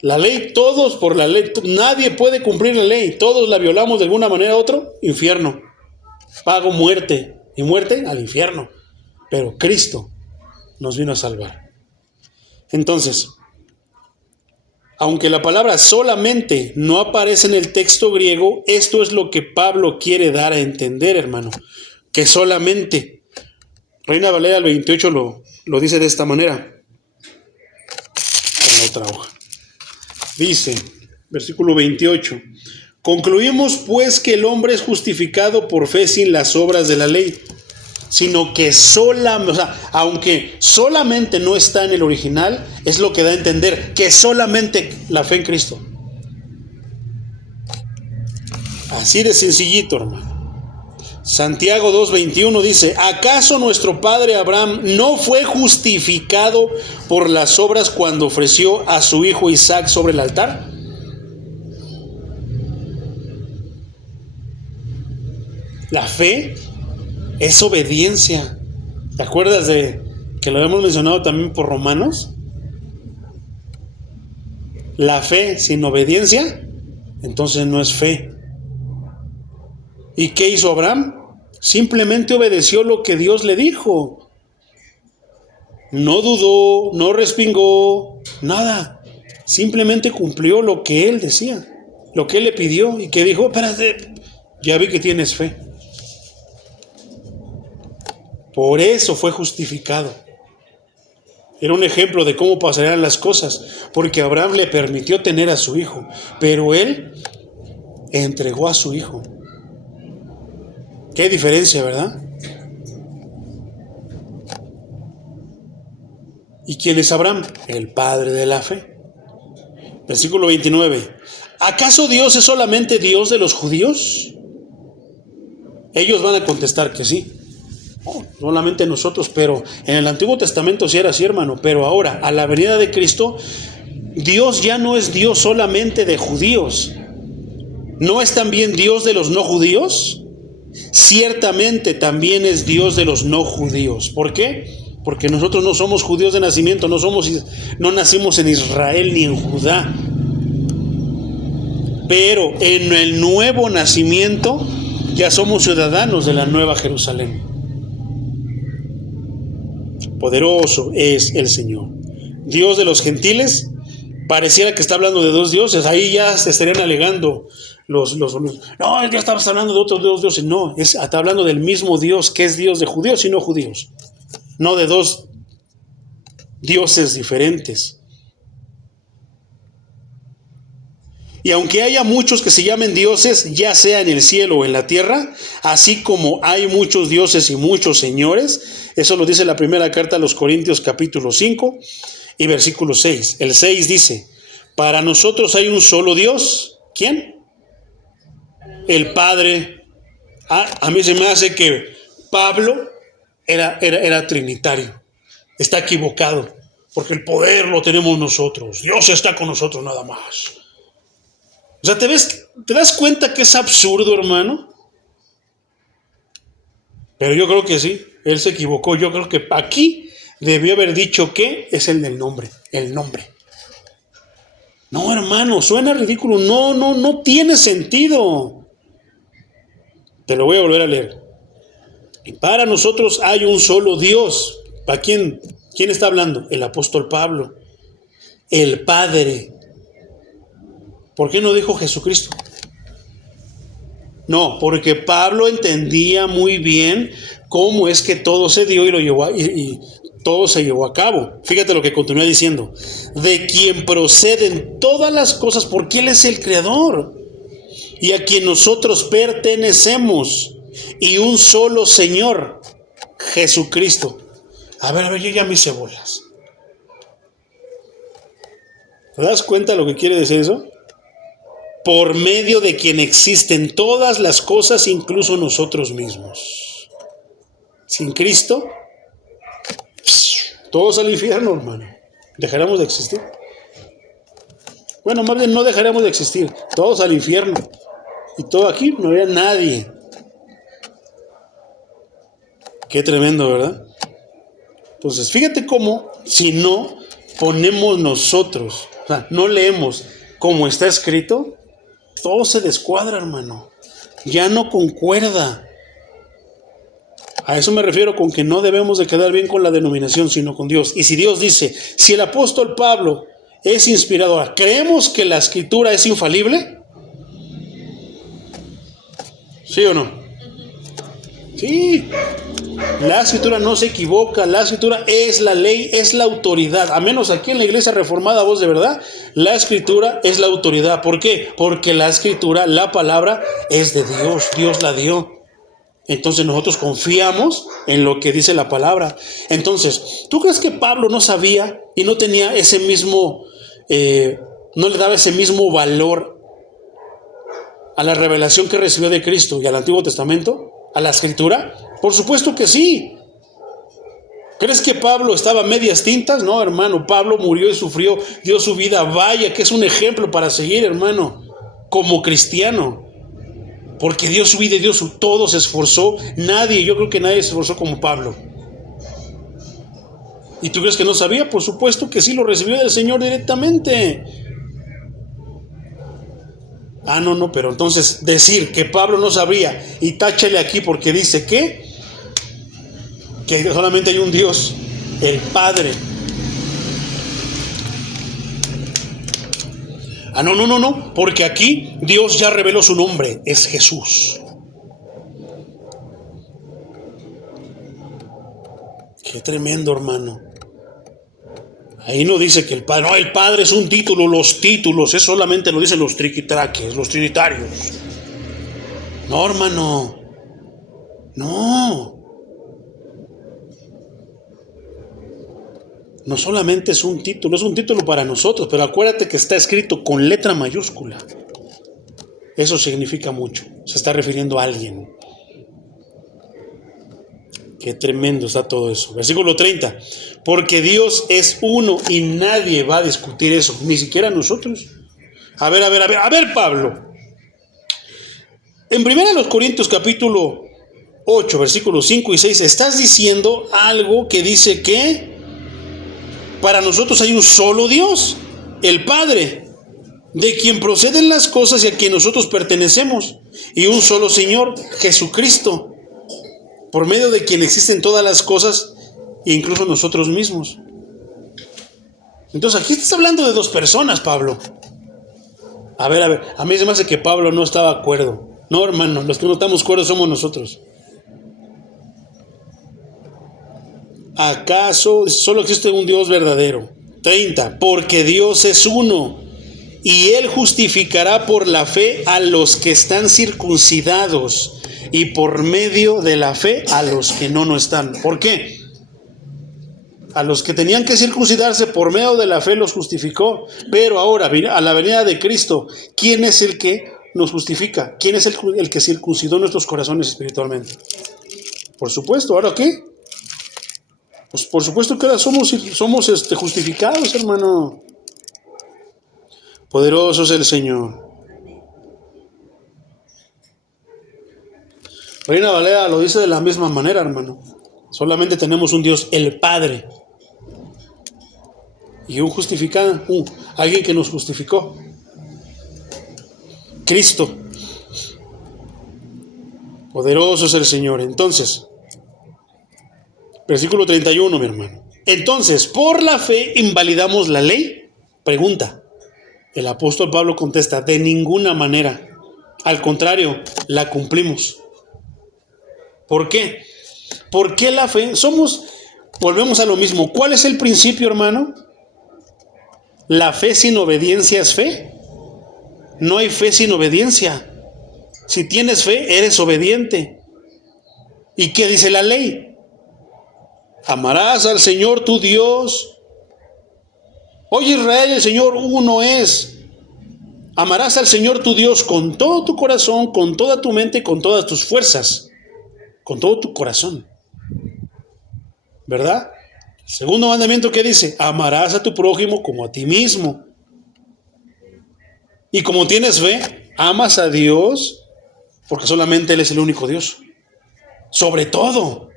La ley, todos por la ley, nadie puede cumplir la ley, todos la violamos de alguna manera u otra, infierno, pago muerte, y muerte al infierno, pero Cristo nos vino a salvar. Entonces, aunque la palabra solamente no aparece en el texto griego, esto es lo que Pablo quiere dar a entender, hermano, que solamente, Reina Valera el 28 lo dice de esta manera, en otra hoja. Dice, versículo 28, concluimos pues que el hombre es justificado por fe sin las obras de la ley, sino que aunque solamente no está en el original, es lo que da a entender que solamente la fe en Cristo. Así de sencillito, hermano. Santiago 2:21 dice, ¿acaso nuestro padre Abraham no fue justificado por las obras cuando ofreció a su hijo Isaac sobre el altar? La fe es obediencia. ¿Te acuerdas de que lo hemos mencionado también por Romanos? La fe sin obediencia, entonces no es fe. ¿Y qué hizo Abraham? Simplemente obedeció lo que Dios le dijo. No dudó, no respingó, nada. Simplemente cumplió lo que él decía, lo que él le pidió y que dijo, espérate, ya vi que tienes fe. Por eso fue justificado. Era un ejemplo de cómo pasarían las cosas, porque Abraham le permitió tener a su hijo, pero él entregó a su hijo. Qué diferencia, ¿verdad? ¿Y quién es Abraham? El padre de la fe. Versículo 29. ¿Acaso Dios es solamente Dios de los judíos? Ellos van a contestar que sí. No, solamente nosotros, pero en el Antiguo Testamento sí era así, hermano. Pero ahora, a la venida de Cristo, Dios ya no es Dios solamente de judíos. ¿No es también Dios de los no judíos? Ciertamente también es Dios de los no judíos. ¿Por qué? Porque nosotros no somos judíos de nacimiento, no nacimos en Israel ni en Judá. Pero en el nuevo nacimiento ya somos ciudadanos de la nueva Jerusalén. Poderoso es el Señor. Dios de los gentiles, pareciera que está hablando de dos dioses. Ahí ya se estarían alegando no, ya estabas hablando de otros dos dioses. No, está hablando del mismo Dios que es Dios de judíos y no judíos. No de dos dioses diferentes. Y aunque haya muchos que se llamen dioses, ya sea en el cielo o en la tierra, así como hay muchos dioses y muchos señores, eso lo dice la primera carta a los Corintios capítulo 5 y versículo 6. El 6 dice, para nosotros hay un solo Dios. ¿Quién? El Padre. A mí se me hace que Pablo era trinitario. Está equivocado, porque el poder lo tenemos nosotros. Dios está con nosotros nada más. O sea, ¿te das cuenta que es absurdo, hermano? Pero yo creo que sí, él se equivocó. Yo creo que aquí debió haber dicho que es el del nombre, el nombre. No, hermano, suena ridículo. No tiene sentido. Te lo voy a volver a leer. Y para nosotros hay un solo Dios. ¿Para quién está hablando? El apóstol Pablo. El Padre. ¿Por qué no dijo Jesucristo? No, porque Pablo entendía muy bien cómo es que todo se dio y lo llevó y todo se llevó a cabo. Fíjate lo que continúa diciendo. De quien proceden todas las cosas, porque Él es el creador. Y a quien nosotros pertenecemos. Y un solo Señor, Jesucristo. A ver, yo ya me hice bolas. ¿Te das cuenta de lo que quiere decir eso? Por medio de quien existen todas las cosas, incluso nosotros mismos. Sin Cristo, todos al infierno, hermano. Dejaremos de existir. Bueno, más bien no dejaremos de existir. Todos al infierno. Y todo aquí no había nadie. Qué tremendo, ¿verdad? Entonces, fíjate cómo, si no ponemos nosotros, o sea, no leemos como está escrito, todo se descuadra, hermano. Ya no concuerda. A eso me refiero con que no debemos de quedar bien con la denominación, sino con Dios. Y si Dios dice, si el apóstol Pablo es inspirador, ¿creemos que la escritura es infalible? ¿Sí o no? Sí. La escritura no se equivoca, la escritura es la ley, es la autoridad. A menos aquí en la iglesia reformada, voz de verdad, la escritura es la autoridad. ¿Por qué? Porque la escritura, la palabra, es de Dios, Dios la dio. Entonces nosotros confiamos en lo que dice la palabra. Entonces, ¿tú crees que Pablo no sabía y no tenía ese mismo, no le daba ese mismo valor a la revelación que recibió de Cristo y al Antiguo Testamento? ¿A la escritura? Por supuesto que sí. ¿Crees que Pablo estaba a medias tintas? No, hermano, Pablo murió y sufrió, dio su vida. Vaya, que es un ejemplo para seguir, hermano, como cristiano. Porque dio su vida y dio su todo, se esforzó. Yo creo que nadie se esforzó como Pablo. ¿Y tú crees que no sabía? Por supuesto que sí, lo recibió del Señor directamente. No, pero entonces decir que Pablo no sabría y táchale aquí porque dice que solamente hay un Dios, el Padre. No, porque aquí Dios ya reveló su nombre, es Jesús. Qué tremendo, hermano. Ahí no dice que el Padre es un título, los títulos, eso solamente lo dicen los triquitraques, los trinitarios. No, hermano, no. No solamente es un título para nosotros, pero acuérdate que está escrito con letra mayúscula. Eso significa mucho, se está refiriendo a alguien. Qué tremendo está todo eso. Versículo 30. Porque Dios es uno y nadie va a discutir eso, ni siquiera nosotros. A ver, Pablo. En 1 Corintios capítulo 8, versículos 5 y 6, estás diciendo algo que dice que para nosotros hay un solo Dios, el Padre, de quien proceden las cosas y a quien nosotros pertenecemos, y un solo Señor, Jesucristo, por medio de quien existen todas las cosas, incluso nosotros mismos. Entonces aquí estás hablando de dos personas, Pablo. A ver, a mí se me hace que Pablo no estaba de acuerdo. No, hermano, los que no estamos de acuerdo somos nosotros. ¿Acaso solo existe un Dios verdadero? 30. Porque Dios es uno, y Él justificará por la fe a los que están circuncidados, y por medio de la fe a los que no están. ¿Por qué? A los que tenían que circuncidarse, por medio de la fe los justificó. Pero ahora, a la venida de Cristo, ¿quién es el que nos justifica? ¿Quién es el que circuncidó nuestros corazones espiritualmente? Por supuesto, ¿ahora qué? Pues por supuesto que ahora somos justificados, hermano. Poderoso es el Señor. Reina Valera lo dice de la misma manera, hermano. Solamente tenemos un Dios, el Padre. Y un justificado, alguien que nos justificó. Cristo. Poderoso es el Señor. Entonces, versículo 31, mi hermano. Entonces, ¿por la fe invalidamos la ley? Pregunta. El apóstol Pablo contesta, de ninguna manera. Al contrario, la cumplimos. ¿Por qué? ¿Por qué la fe? Volvemos a lo mismo. ¿Cuál es el principio, hermano? ¿La fe sin obediencia es fe? No hay fe sin obediencia. Si tienes fe, eres obediente. ¿Y qué dice la ley? Amarás al Señor tu Dios. Oye Israel, el Señor uno es. Amarás al Señor tu Dios con todo tu corazón, con toda tu mente, con todas tus fuerzas, con todo tu corazón. ¿Verdad? Segundo mandamiento, ¿qué dice? Amarás a tu prójimo como a ti mismo. Y como tienes fe, amas a Dios, porque solamente Él es el único Dios. Sobre todo.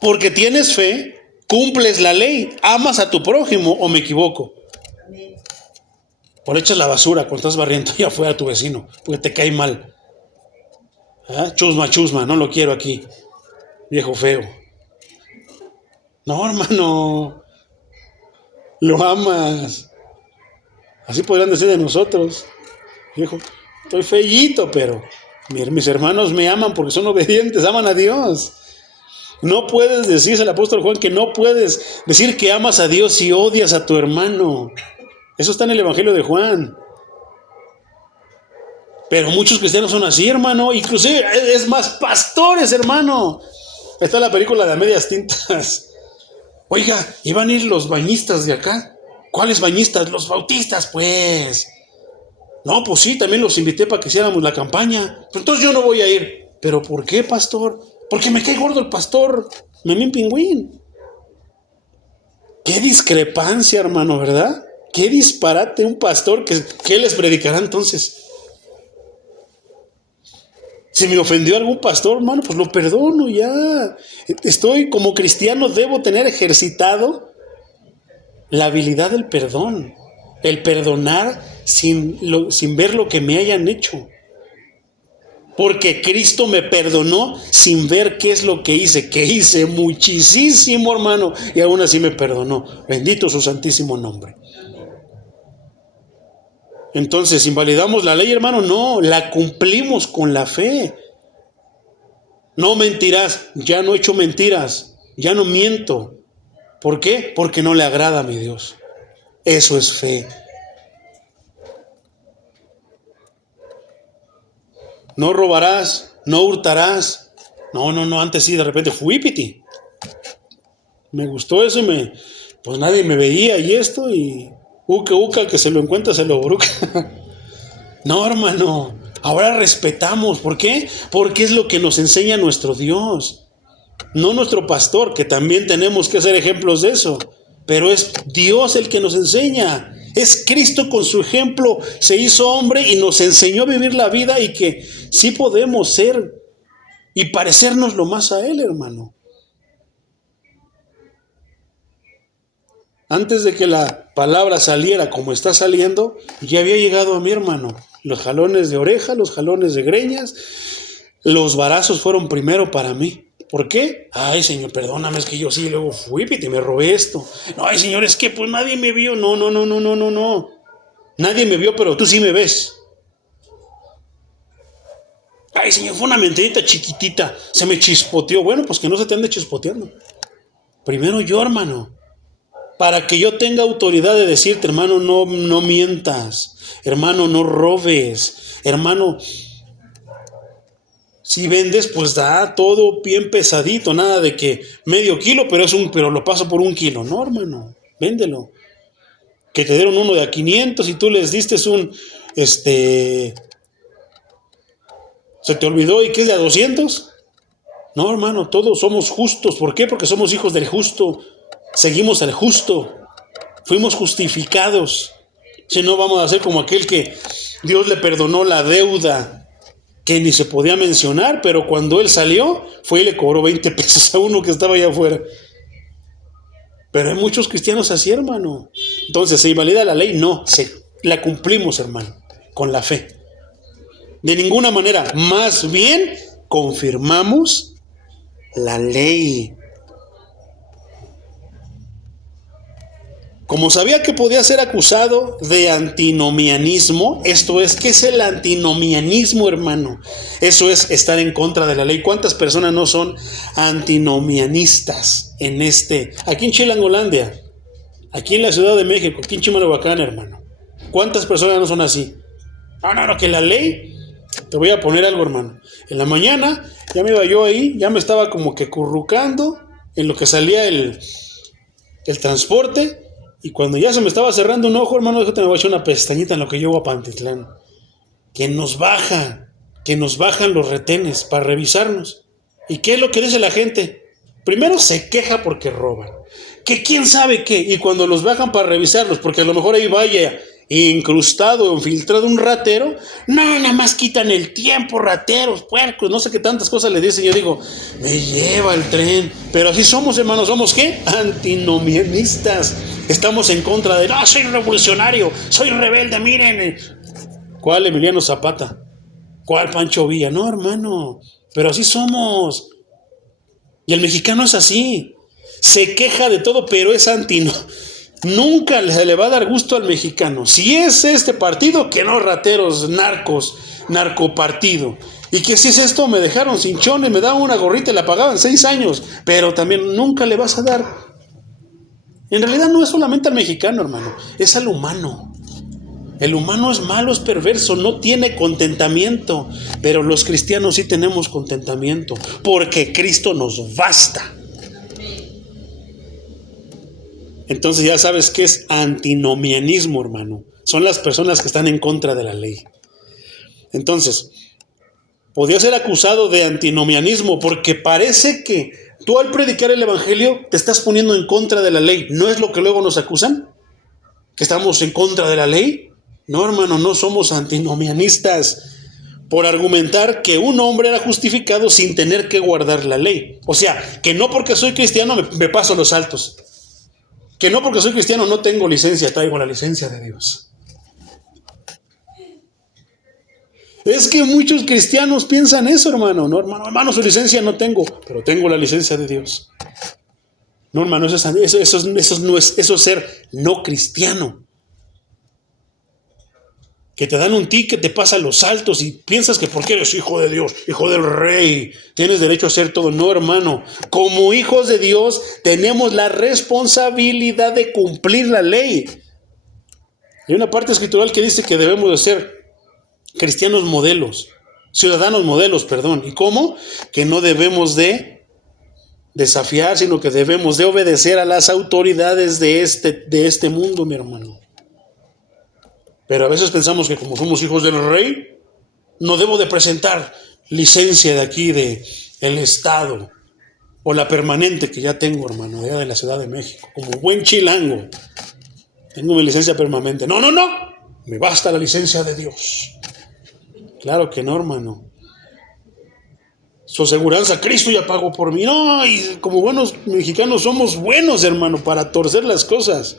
Porque tienes fe, cumples la ley, amas a tu prójimo, ¿o me equivoco? O le echas la basura cuando estás barriendo allá afuera a tu vecino, porque te cae mal. ¿Ah? Chusma, chusma, no lo quiero aquí. Viejo feo. No, hermano. Lo amas. Así podrían decir de nosotros. Viejo, estoy feíto, pero mis hermanos me aman porque son obedientes, aman a Dios. No puedes decir, dice el apóstol Juan, que no puedes decir que amas a Dios si odias a tu hermano. Eso está en el Evangelio de Juan. Pero muchos cristianos son así, hermano. Inclusive, es más, pastores, hermano. Está la película de A Medias Tintas. Oiga, ¿iban a ir los bañistas de acá? ¿Cuáles bañistas? Los bautistas, pues. No, pues sí, también los invité para que hiciéramos la campaña. Pero entonces yo no voy a ir. ¿Pero por qué, pastor? Porque me cae gordo el pastor Memín Pingüín. Qué discrepancia, hermano, ¿verdad? Qué disparate un pastor que les predicará entonces. Si me ofendió algún pastor, hermano, pues lo perdono ya. Estoy como cristiano, debo tener ejercitado la habilidad del perdón. El perdonar sin ver lo que me hayan hecho. Porque Cristo me perdonó sin ver qué es lo que hice. Que hice muchísimo, hermano. Y aún así me perdonó. Bendito su santísimo nombre. Entonces, ¿invalidamos la ley, hermano? No, la cumplimos con la fe. No mentirás. Ya no he hecho mentiras. Ya no miento. ¿Por qué? Porque no le agrada a mi Dios. Eso es fe. No robarás, no hurtarás. No, antes sí, de repente fui piti. Me gustó eso y pues nadie me veía y esto y uca, que se lo encuentra, se lo bruca. No, hermano, ahora respetamos. ¿Por qué? Porque es lo que nos enseña nuestro Dios. No nuestro pastor, que también tenemos que ser ejemplos de eso. Pero es Dios el que nos enseña. Es Cristo con su ejemplo, se hizo hombre y nos enseñó a vivir la vida y que sí podemos ser y parecernos lo más a Él, hermano. Antes de que la palabra saliera como está saliendo, ya había llegado a mi hermano. Los jalones de oreja, los jalones de greñas, los varazos fueron primero para mí. ¿Por qué? Ay, Señor, perdóname, es que yo sí, luego fui y me robé esto. No, ay, Señor, es que pues nadie me vio. No. Nadie me vio, pero tú sí me ves. Ay, Señor, fue una mentirita chiquitita. Se me chispoteó. Bueno, pues que no se te ande chispoteando. Primero yo, hermano. Para que yo tenga autoridad de decirte, hermano, no mientas. Hermano, no robes. Hermano, si vendes, pues da todo bien pesadito, nada de que medio kilo, pero lo paso por 1 kilo. No, hermano, véndelo. Que te dieron uno de a 500 y tú les diste se te olvidó y que es de a 200. No, hermano, todos somos justos. ¿Por qué? Porque somos hijos del justo. Seguimos al justo. Fuimos justificados. Si no, vamos a ser como aquel que Dios le perdonó la deuda que ni se podía mencionar, pero cuando él salió, fue y le cobró 20 pesos a uno que estaba allá afuera. Pero hay muchos cristianos así, hermano. Entonces, ¿se invalida la ley? No, la cumplimos, hermano, con la fe. De ninguna manera, más bien confirmamos la ley. Como sabía que podía ser acusado de antinomianismo, esto es, ¿qué es el antinomianismo, hermano? Eso es estar en contra de la ley. ¿Cuántas personas no son antinomianistas aquí en Chilangolandia, aquí en la Ciudad de México, aquí en Chimalhuacán, hermano? ¿Cuántas personas no son así? No, que la ley, te voy a poner algo, hermano. En la mañana ya me iba yo ahí, ya me estaba como que currucando en lo que salía el transporte. Y cuando ya se me estaba cerrando un ojo, hermano, déjate, me voy a echar una pestañita en lo que llego a Pantitlán. Que nos bajan los retenes para revisarnos. ¿Y qué es lo que dice la gente? Primero se queja porque roban. Que quién sabe qué. Y cuando los bajan para revisarlos, porque a lo mejor ahí vaya incrustado o infiltrado un ratero, no, nada más quitan el tiempo, rateros, puercos, no sé qué tantas cosas le dicen. Yo digo, me lleva el tren. Pero así somos, hermanos, ¿somos qué? Antinomianistas. Estamos en contra de, no, soy revolucionario, soy rebelde, miren. ¿Cuál Emiliano Zapata? ¿Cuál Pancho Villa? No, hermano, pero así somos. Y el mexicano es así. Se queja de todo, pero es Nunca se le va a dar gusto al mexicano. Si es este partido, que no rateros, narcopartido. Y que si es esto, me dejaron sin chones, me daban una gorrita y la pagaban 6 años. Pero también nunca le vas a dar. En realidad no es solamente al mexicano, hermano, es al humano. El humano es malo, es perverso, no tiene contentamiento. Pero los cristianos sí tenemos contentamiento, porque Cristo nos basta. Entonces ya sabes qué es antinomianismo, hermano. Son las personas que están en contra de la ley. Entonces, podía ser acusado de antinomianismo porque parece que tú al predicar el evangelio te estás poniendo en contra de la ley. ¿No es lo que luego nos acusan? ¿Que estamos en contra de la ley? No, hermano, no somos antinomianistas por argumentar que un hombre era justificado sin tener que guardar la ley. O sea, que no porque soy cristiano me paso los saltos. Que no porque soy cristiano no tengo licencia, traigo la licencia de Dios. Es que muchos cristianos piensan eso, hermano. No, hermano, su licencia no tengo, pero tengo la licencia de Dios. No, hermano, eso es ser no cristiano. Que te dan un ticket, te pasan los saltos y piensas que porque eres hijo de Dios, hijo del rey, tienes derecho a hacer todo. No, hermano. Como hijos de Dios tenemos la responsabilidad de cumplir la ley. Hay una parte escritural que dice que debemos de ser cristianos modelos, ciudadanos modelos, perdón. ¿Y cómo? Que no debemos de desafiar, sino que debemos de obedecer a las autoridades de este mundo, mi hermano. Pero a veces pensamos que como somos hijos del rey, no debo de presentar licencia de aquí, de el Estado, o la permanente que ya tengo, hermano, allá de la Ciudad de México. Como buen chilango, tengo mi licencia permanente. No, me basta la licencia de Dios. Claro que no, hermano. Su aseguranza, Cristo ya pagó por mí. No, y como buenos mexicanos somos buenos, hermano, para torcer las cosas.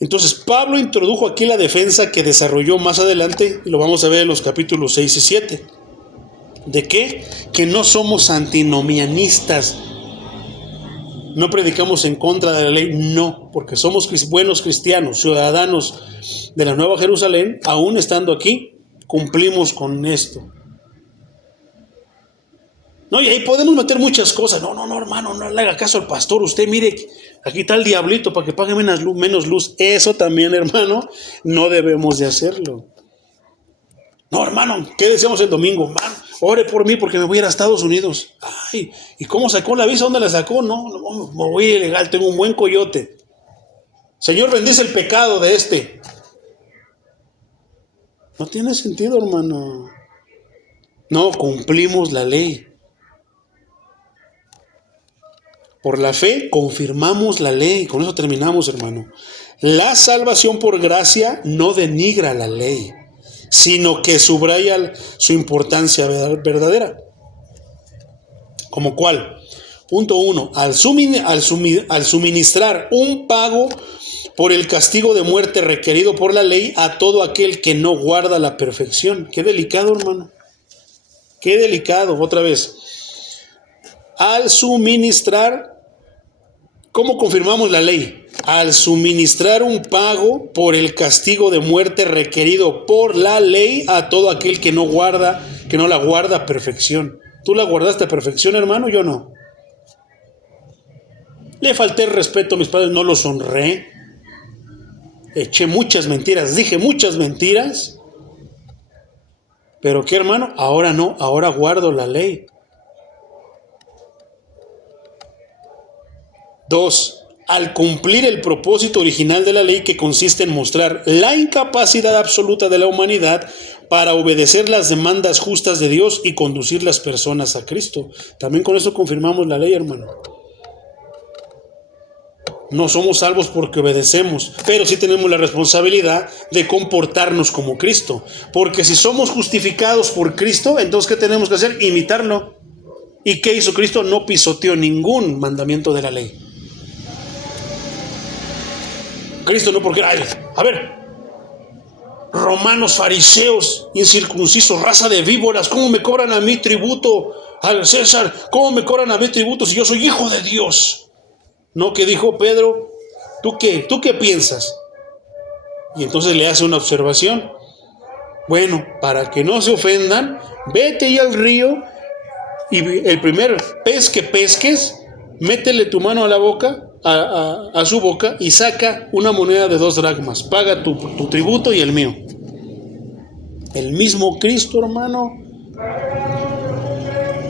Entonces Pablo introdujo aquí la defensa que desarrolló más adelante, y lo vamos a ver en los capítulos 6 y 7. ¿De qué? Que no somos antinomianistas. No predicamos en contra de la ley, no, porque somos buenos cristianos, ciudadanos de la Nueva Jerusalén, aún estando aquí, cumplimos con esto. No, y ahí podemos meter muchas cosas. No, hermano, no le haga caso al pastor. Usted mire, aquí está el diablito para que pague menos luz. Eso también, hermano, no debemos de hacerlo. No, hermano, ¿qué decíamos el domingo? Hermano, ore por mí porque me voy a ir a Estados Unidos. Ay, ¿y cómo sacó la visa? ¿Dónde la sacó? No, me voy a ir ilegal, tengo un buen coyote. Señor, bendice el pecado de este. No tiene sentido, hermano. No cumplimos la ley. Por la fe confirmamos la ley. Con eso terminamos, hermano. La salvación por gracia no denigra la ley, sino que subraya su importancia verdadera. ¿Como cuál? Punto 1. Al suministrar un pago por el castigo de muerte requerido por la ley a todo aquel que no guarda la perfección. Qué delicado, hermano. Qué delicado. Otra vez. Al suministrar, ¿cómo confirmamos la ley? al suministrar un pago por el castigo de muerte requerido por la ley a todo aquel que no la guarda a perfección. ¿Tú la guardaste a perfección, hermano? Yo no. Le falté el respeto a mis padres, no los honré. Eché muchas mentiras, dije muchas mentiras. ¿Pero qué, hermano? Ahora no, ahora guardo la ley. 2. Al cumplir el propósito original de la ley, que consiste en mostrar la incapacidad absoluta de la humanidad para obedecer las demandas justas de Dios y conducir las personas a Cristo. También con eso confirmamos la ley, hermano. No somos salvos porque obedecemos, pero sí tenemos la responsabilidad de comportarnos como Cristo. Porque si somos justificados por Cristo, entonces ¿qué tenemos que hacer? Imitarlo. ¿Y qué hizo Cristo? No pisoteó ningún mandamiento de la ley. Cristo no, porque, a ver, romanos, fariseos, incircuncisos, raza de víboras, ¿cómo me cobran a mí tributo? Al César, ¿cómo me cobran a mí tributo si yo soy hijo de Dios? No, que dijo Pedro, ¿tú qué? ¿Tú qué piensas? Y entonces le hace una observación. Bueno, para que no se ofendan, vete ahí al río y el primer pez que pesques, métele tu mano a la boca, a su boca, y saca una moneda de 2 dracmas. Paga tu tributo y el mío. El mismo Cristo, hermano.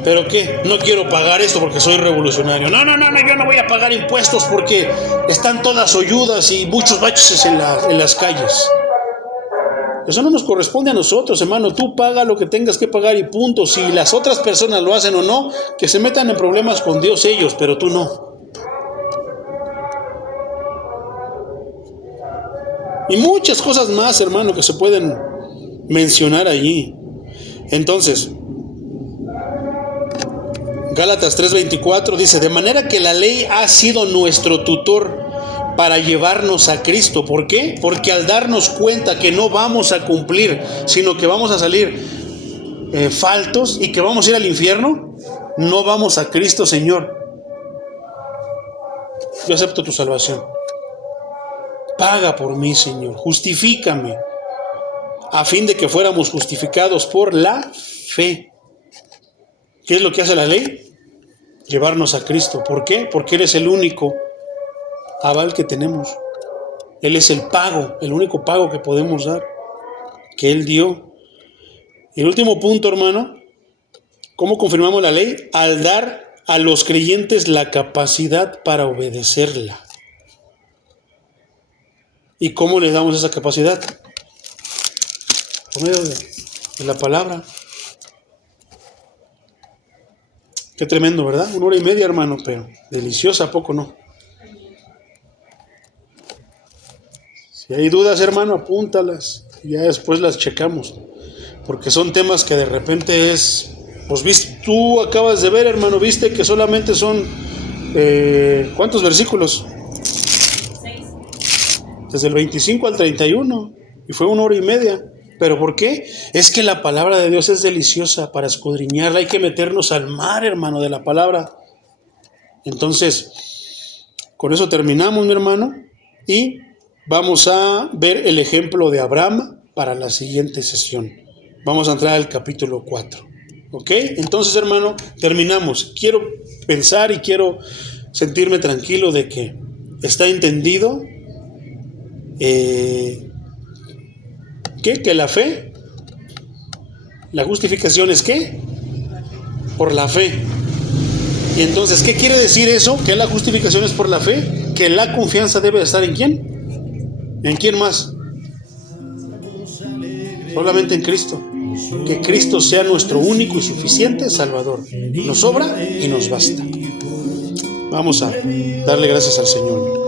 ¿Pero qué? No quiero pagar esto porque soy revolucionario. No, yo no voy a pagar impuestos porque están todas hoyudas y muchos baches en las calles. Eso no nos corresponde a nosotros, hermano. Tú paga lo que tengas que pagar y punto. Si las otras personas lo hacen o no, que se metan en problemas con Dios ellos, pero tú no. Y muchas cosas más, hermano, que se pueden mencionar allí. Entonces, Gálatas 3:24 dice: de manera que la ley ha sido nuestro tutor para llevarnos a Cristo. ¿Por qué? Porque al darnos cuenta que no vamos a cumplir, sino que vamos a salir faltos y que vamos a ir al infierno, no vamos a Cristo. Señor, yo acepto tu salvación. Paga por mí, Señor, justifícame, a fin de que fuéramos justificados por la fe. ¿Qué es lo que hace la ley? Llevarnos a Cristo. ¿Por qué? Porque Él es el único aval que tenemos. Él es el pago, el único pago que podemos dar, que Él dio. Y el último punto, hermano, ¿cómo confirmamos la ley? Al dar a los creyentes la capacidad para obedecerla. ¿Y cómo les damos esa capacidad? Por medio de la palabra. Qué tremendo, ¿verdad? 1 hora y media, hermano, pero deliciosa, ¿a poco no? Si hay dudas, hermano, apúntalas y ya después las checamos, porque son temas que de repente es, pues viste, tú acabas de ver, hermano, viste que solamente son ¿cuántos versículos? 6. Desde el 25 al 31, y fue 1 hora y media. ¿Pero por qué? Es que la palabra de Dios es deliciosa para escudriñarla. Hay que meternos al mar, hermano, de la palabra. Entonces, con eso terminamos, mi hermano, y vamos a ver el ejemplo de Abraham para la siguiente sesión. Vamos a entrar al capítulo 4. ¿Ok? Entonces, hermano, terminamos. Quiero pensar y quiero sentirme tranquilo de que está entendido que la fe, la justificación es ¿qué? Por la fe. Y entonces, ¿qué quiere decir eso? Que la justificación es por la fe, que la confianza debe estar ¿en quién? ¿En quién más? Solamente en Cristo. Que Cristo sea nuestro único y suficiente Salvador. Nos sobra y nos basta. Vamos a darle gracias al Señor.